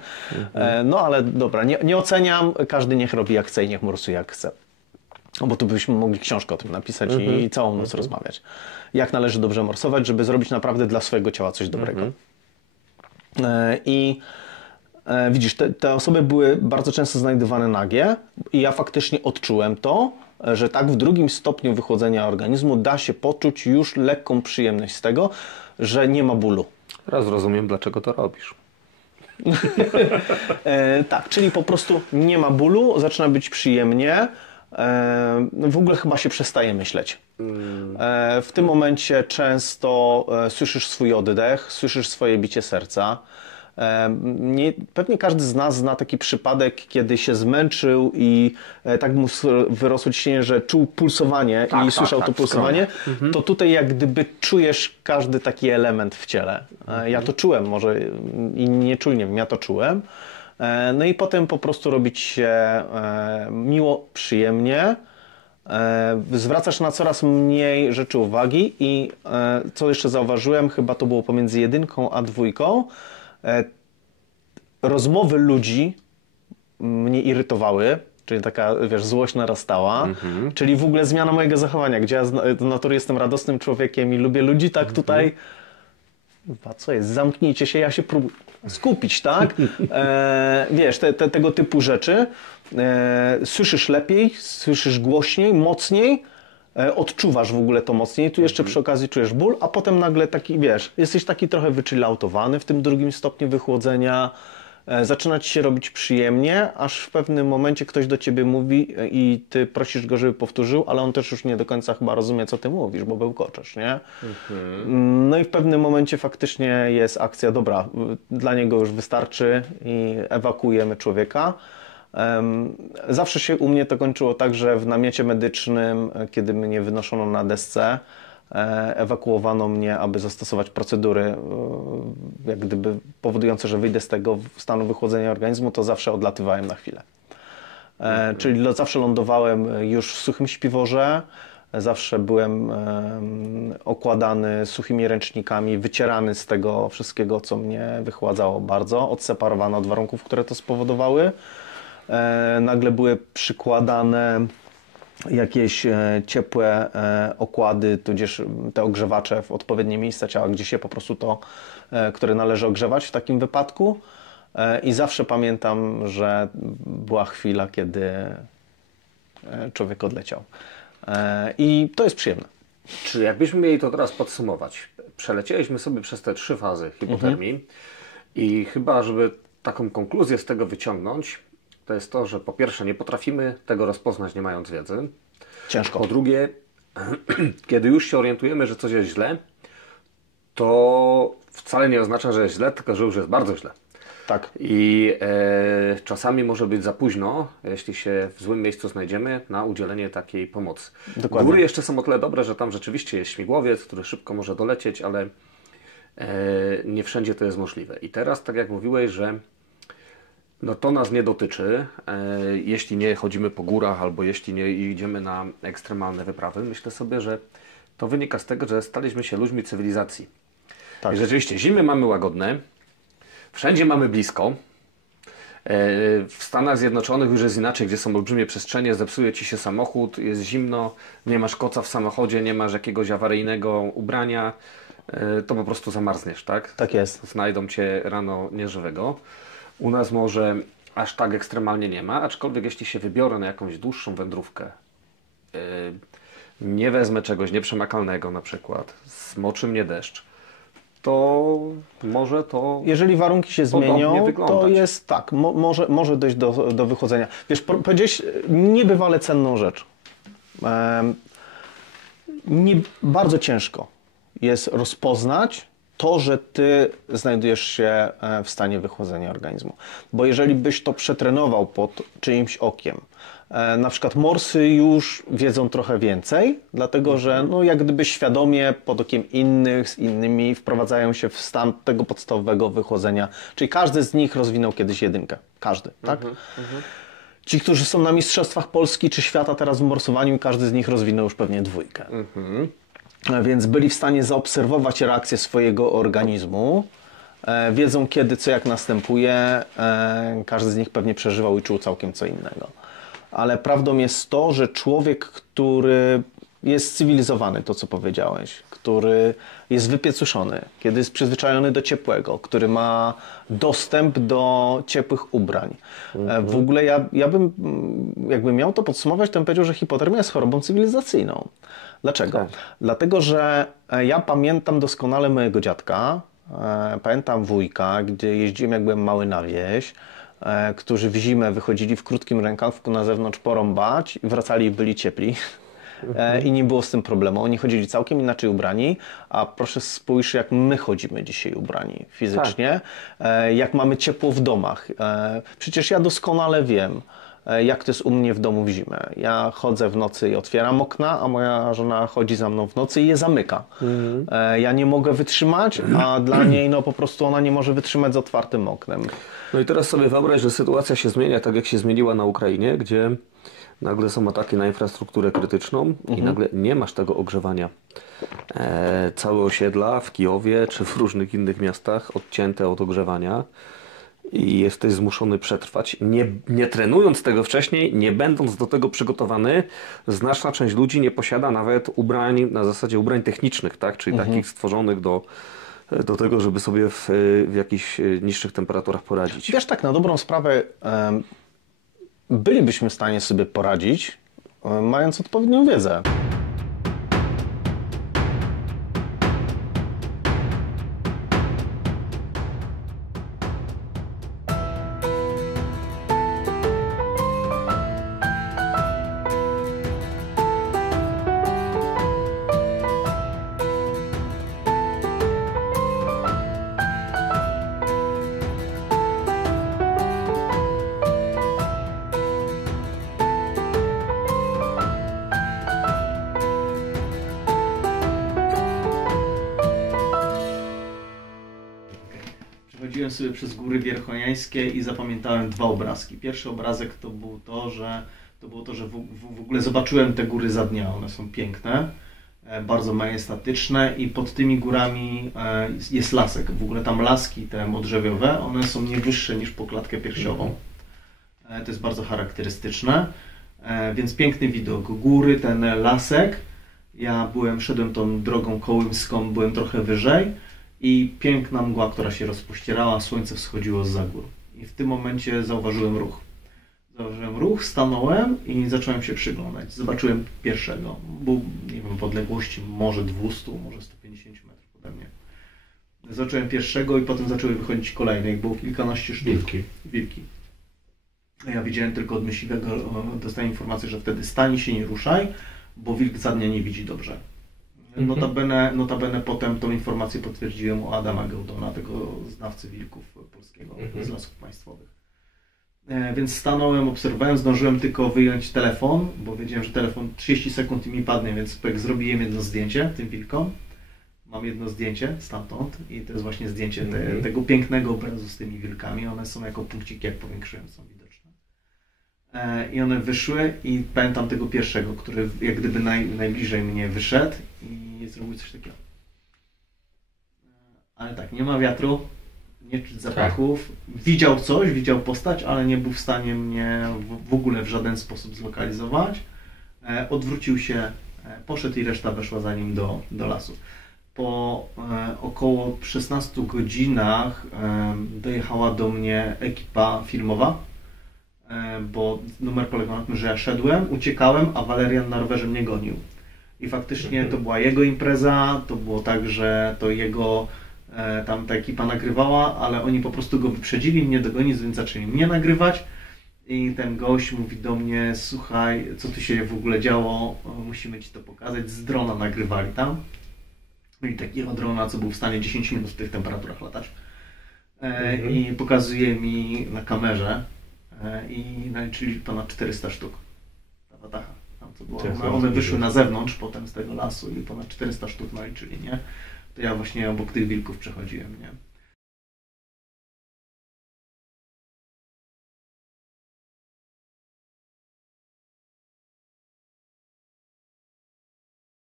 No ale dobra, nie oceniam, każdy niech robi jak chce i niech morsuje jak chce. Bo tu byśmy mogli książkę o tym napisać i całą noc rozmawiać. Jak należy dobrze morsować, żeby zrobić naprawdę dla swojego ciała coś dobrego. I widzisz, te osoby były bardzo często znajdowane nagie i ja faktycznie odczułem to, że tak w drugim stopniu wychłodzenia organizmu da się poczuć już lekką przyjemność z tego, że nie ma bólu. Teraz rozumiem, dlaczego to robisz. Tak, czyli po prostu nie ma bólu, zaczyna być przyjemnie. W ogóle chyba się przestaje myśleć. W tym momencie często słyszysz swój oddech, słyszysz swoje bicie serca. Pewnie każdy z nas zna taki przypadek, kiedy się zmęczył i tak mu wyrosło ciśnienie, że czuł pulsowanie i słyszał to pulsowanie, to tutaj jak gdyby czujesz każdy taki element w ciele. Ja to czułem, może inni nie czuli, nie wiem, ja to czułem. No i potem po prostu robić się miło, przyjemnie, zwracasz na coraz mniej rzeczy uwagi i co jeszcze zauważyłem, chyba to było pomiędzy 1 a 2, rozmowy ludzi mnie irytowały, czyli taka, wiesz, złość narastała, czyli w ogóle zmiana mojego zachowania, gdzie ja z natury jestem radosnym człowiekiem i lubię ludzi, tak tutaj, co jest, zamknijcie się, ja się próbuję skupić, tak? Wiesz, tego typu rzeczy. Słyszysz lepiej, słyszysz głośniej, mocniej, odczuwasz w ogóle to mocniej, tu jeszcze przy okazji czujesz ból, a potem nagle taki, wiesz, jesteś taki trochę wychilloutowany w tym drugim stopniu wychłodzenia, zaczyna ci się robić przyjemnie, aż w pewnym momencie ktoś do ciebie mówi i ty prosisz go, żeby powtórzył, ale on też już nie do końca chyba rozumie, co ty mówisz, bo bełkoczesz, nie? No i w pewnym momencie faktycznie jest akcja, dobra, dla niego już wystarczy i ewakuujemy człowieka. Zawsze się u mnie to kończyło tak, że w namiocie medycznym, kiedy mnie wynoszono na desce, ewakuowano mnie, aby zastosować procedury jak gdyby powodujące, że wyjdę z tego stanu wychłodzenia organizmu, to zawsze odlatywałem na chwilę. Czyli zawsze lądowałem już w suchym śpiworze, zawsze byłem okładany suchymi ręcznikami, wycierany z tego wszystkiego, co mnie wychładzało bardzo, odseparowany od warunków, które to spowodowały. Nagle były przykładane jakieś ciepłe okłady, tudzież te ogrzewacze w odpowiednie miejsca ciała, gdzie się po prostu to, które należy ogrzewać w takim wypadku. I zawsze pamiętam, że była chwila, kiedy człowiek odleciał. I to jest przyjemne. Czy jakbyśmy mieli to teraz podsumować? Przelecieliśmy sobie przez te 3 fazy hipotermii i chyba, żeby taką konkluzję z tego wyciągnąć, to jest to, że po pierwsze nie potrafimy tego rozpoznać, nie mając wiedzy. Ciężko. Po drugie, kiedy już się orientujemy, że coś jest źle, to wcale nie oznacza, że jest źle, tylko że już jest bardzo źle. Tak. I czasami może być za późno, jeśli się w złym miejscu znajdziemy, na udzielenie takiej pomocy. Dokładnie. Góry jeszcze są o tyle dobre, że tam rzeczywiście jest śmigłowiec, który szybko może dolecieć, ale nie wszędzie to jest możliwe. I teraz, tak jak mówiłeś, że no to nas nie dotyczy, jeśli nie chodzimy po górach albo jeśli nie idziemy na ekstremalne wyprawy. Myślę sobie, że to wynika z tego, że staliśmy się ludźmi cywilizacji. Tak. I rzeczywiście zimy mamy łagodne, wszędzie mamy blisko. W Stanach Zjednoczonych już jest inaczej, gdzie są olbrzymie przestrzenie, zepsuje ci się samochód, jest zimno, nie masz koca w samochodzie, nie masz jakiegoś awaryjnego ubrania, to po prostu zamarzniesz, tak? Tak jest. Znajdą cię rano nieżywego. U nas może aż tak ekstremalnie nie ma, aczkolwiek jeśli się wybiorę na jakąś dłuższą wędrówkę, nie wezmę czegoś nieprzemakalnego na przykład, zmoczy mnie deszcz, to może to jeżeli warunki się zmienią, to jest tak, może dojść do wychodzenia. Wiesz, powiedziałeś niebywale cenną rzecz. Bardzo ciężko jest rozpoznać to, że ty znajdujesz się w stanie wychłodzenia organizmu. Bo jeżeli byś to przetrenował pod czyimś okiem, na przykład morsy już wiedzą trochę więcej, dlatego że no, jak gdyby świadomie pod okiem innych, z innymi wprowadzają się w stan tego podstawowego wychłodzenia. Czyli każdy z nich rozwinął kiedyś 1. Każdy, tak? Ci, którzy są na mistrzostwach Polski czy świata teraz w morsowaniu, każdy z nich rozwinął już pewnie 2. Więc byli w stanie zaobserwować reakcję swojego organizmu, wiedzą kiedy, co jak następuje, każdy z nich pewnie przeżywał i czuł całkiem co innego. Ale prawdą jest to, że człowiek, który jest cywilizowany, to co powiedziałeś, który jest wypiecuszony, kiedy jest przyzwyczajony do ciepłego, który ma dostęp do ciepłych ubrań. W ogóle ja bym, jakbym miał to podsumować, to bym powiedział, że hipotermia jest chorobą cywilizacyjną. Dlaczego? Tak. Dlatego, że ja pamiętam doskonale mojego dziadka, pamiętam wujka, gdzie jeździłem jak byłem mały na wieś, którzy w zimę wychodzili w krótkim rękawku na zewnątrz porąbać i wracali i byli ciepli. I nie było z tym problemu. Oni chodzili całkiem inaczej ubrani, a proszę spójrz, jak my chodzimy dzisiaj ubrani fizycznie, jak mamy ciepło w domach. Przecież ja doskonale wiem, jak to jest u mnie w domu w zimę. Ja chodzę w nocy i otwieram okna, a moja żona chodzi za mną w nocy i je zamyka. Ja nie mogę wytrzymać, a dla niej no po prostu ona nie może wytrzymać z otwartym oknem. No i teraz sobie wyobraź, że sytuacja się zmienia tak jak się zmieniła na Ukrainie, gdzie nagle są ataki na infrastrukturę krytyczną i nagle nie masz tego ogrzewania. Całe osiedla w Kijowie czy w różnych innych miastach odcięte od ogrzewania i jesteś zmuszony przetrwać. Nie trenując tego wcześniej, nie będąc do tego przygotowany, znaczna część ludzi nie posiada nawet ubrań, na zasadzie ubrań technicznych, tak? Czyli takich stworzonych do tego, żeby sobie w jakichś niższych temperaturach poradzić. Wiesz, tak na dobrą sprawę bylibyśmy w stanie sobie poradzić, mając odpowiednią wiedzę. Chodziłem sobie przez góry wierchojańskie i zapamiętałem dwa obrazki. Pierwszy obrazek to było to, że w ogóle zobaczyłem te góry za dnia. One są piękne, bardzo majestatyczne i pod tymi górami jest lasek. W ogóle tam laski te modrzewiowe, one są nie wyższe niż po klatkę piersiową. To jest bardzo charakterystyczne, więc piękny widok. Góry, ten lasek. Ja szedłem tą drogą kołymską, byłem trochę wyżej. I piękna mgła, która się rozpościerała, słońce wschodziło zza gór. I w tym momencie zauważyłem ruch. Stanąłem i zacząłem się przyglądać. Zobaczyłem pierwszego. Był, nie wiem, w odległości może 200, może 150 metrów ode mnie. Zobaczyłem pierwszego i potem zaczęły wychodzić kolejne. Ich było kilkanaście sztuk. Wilki. Ja widziałem tylko od myśliwego, dostałem informację, że wtedy stań się, nie ruszaj, bo wilk za dnia nie widzi dobrze. Notabene potem tą informację potwierdziłem u Adama Geldona, tego znawcy wilków polskiego z Lasów Państwowych. Więc stanąłem, obserwowałem, zdążyłem tylko wyjąć telefon, bo wiedziałem, że telefon 30 sekund i mi padnie, więc zrobiłem jedno zdjęcie tym wilkom. Mam jedno zdjęcie stamtąd i to jest właśnie zdjęcie tego pięknego obrazu z tymi wilkami. One są jako punkciki, jak powiększyłem, są widoczne. I one wyszły i pamiętam tego pierwszego, który jak gdyby najbliżej mnie wyszedł i zrobił coś takiego. Ale tak, nie ma wiatru, nie czuć zapachów. Widział coś, widział postać, ale nie był w stanie mnie w ogóle w żaden sposób zlokalizować. Odwrócił się, poszedł i reszta weszła za nim do lasu. Po około 16 godzinach dojechała do mnie ekipa filmowa, bo numer polegał na tym, że ja szedłem, uciekałem, a Walerian na rowerze mnie gonił. I faktycznie to była jego impreza, to było tak, że to jego tam ta ekipa nagrywała, ale oni po prostu go wyprzedzili, mnie dogonić, więc zaczęli mnie nagrywać. I ten gość mówi do mnie: słuchaj, co tu się w ogóle działo, musimy ci to pokazać. Z drona nagrywali tam. Mieli takiego drona, co był w stanie 10 minut w tych temperaturach latać. I pokazuje mi na kamerze i naliczyli ponad 400 sztuk. Ta watacha. Tam to było. One wyszły na zewnątrz potem z tego lasu i ponad 400 sztuk naliczyli, nie? To ja właśnie obok tych wilków przechodziłem, nie?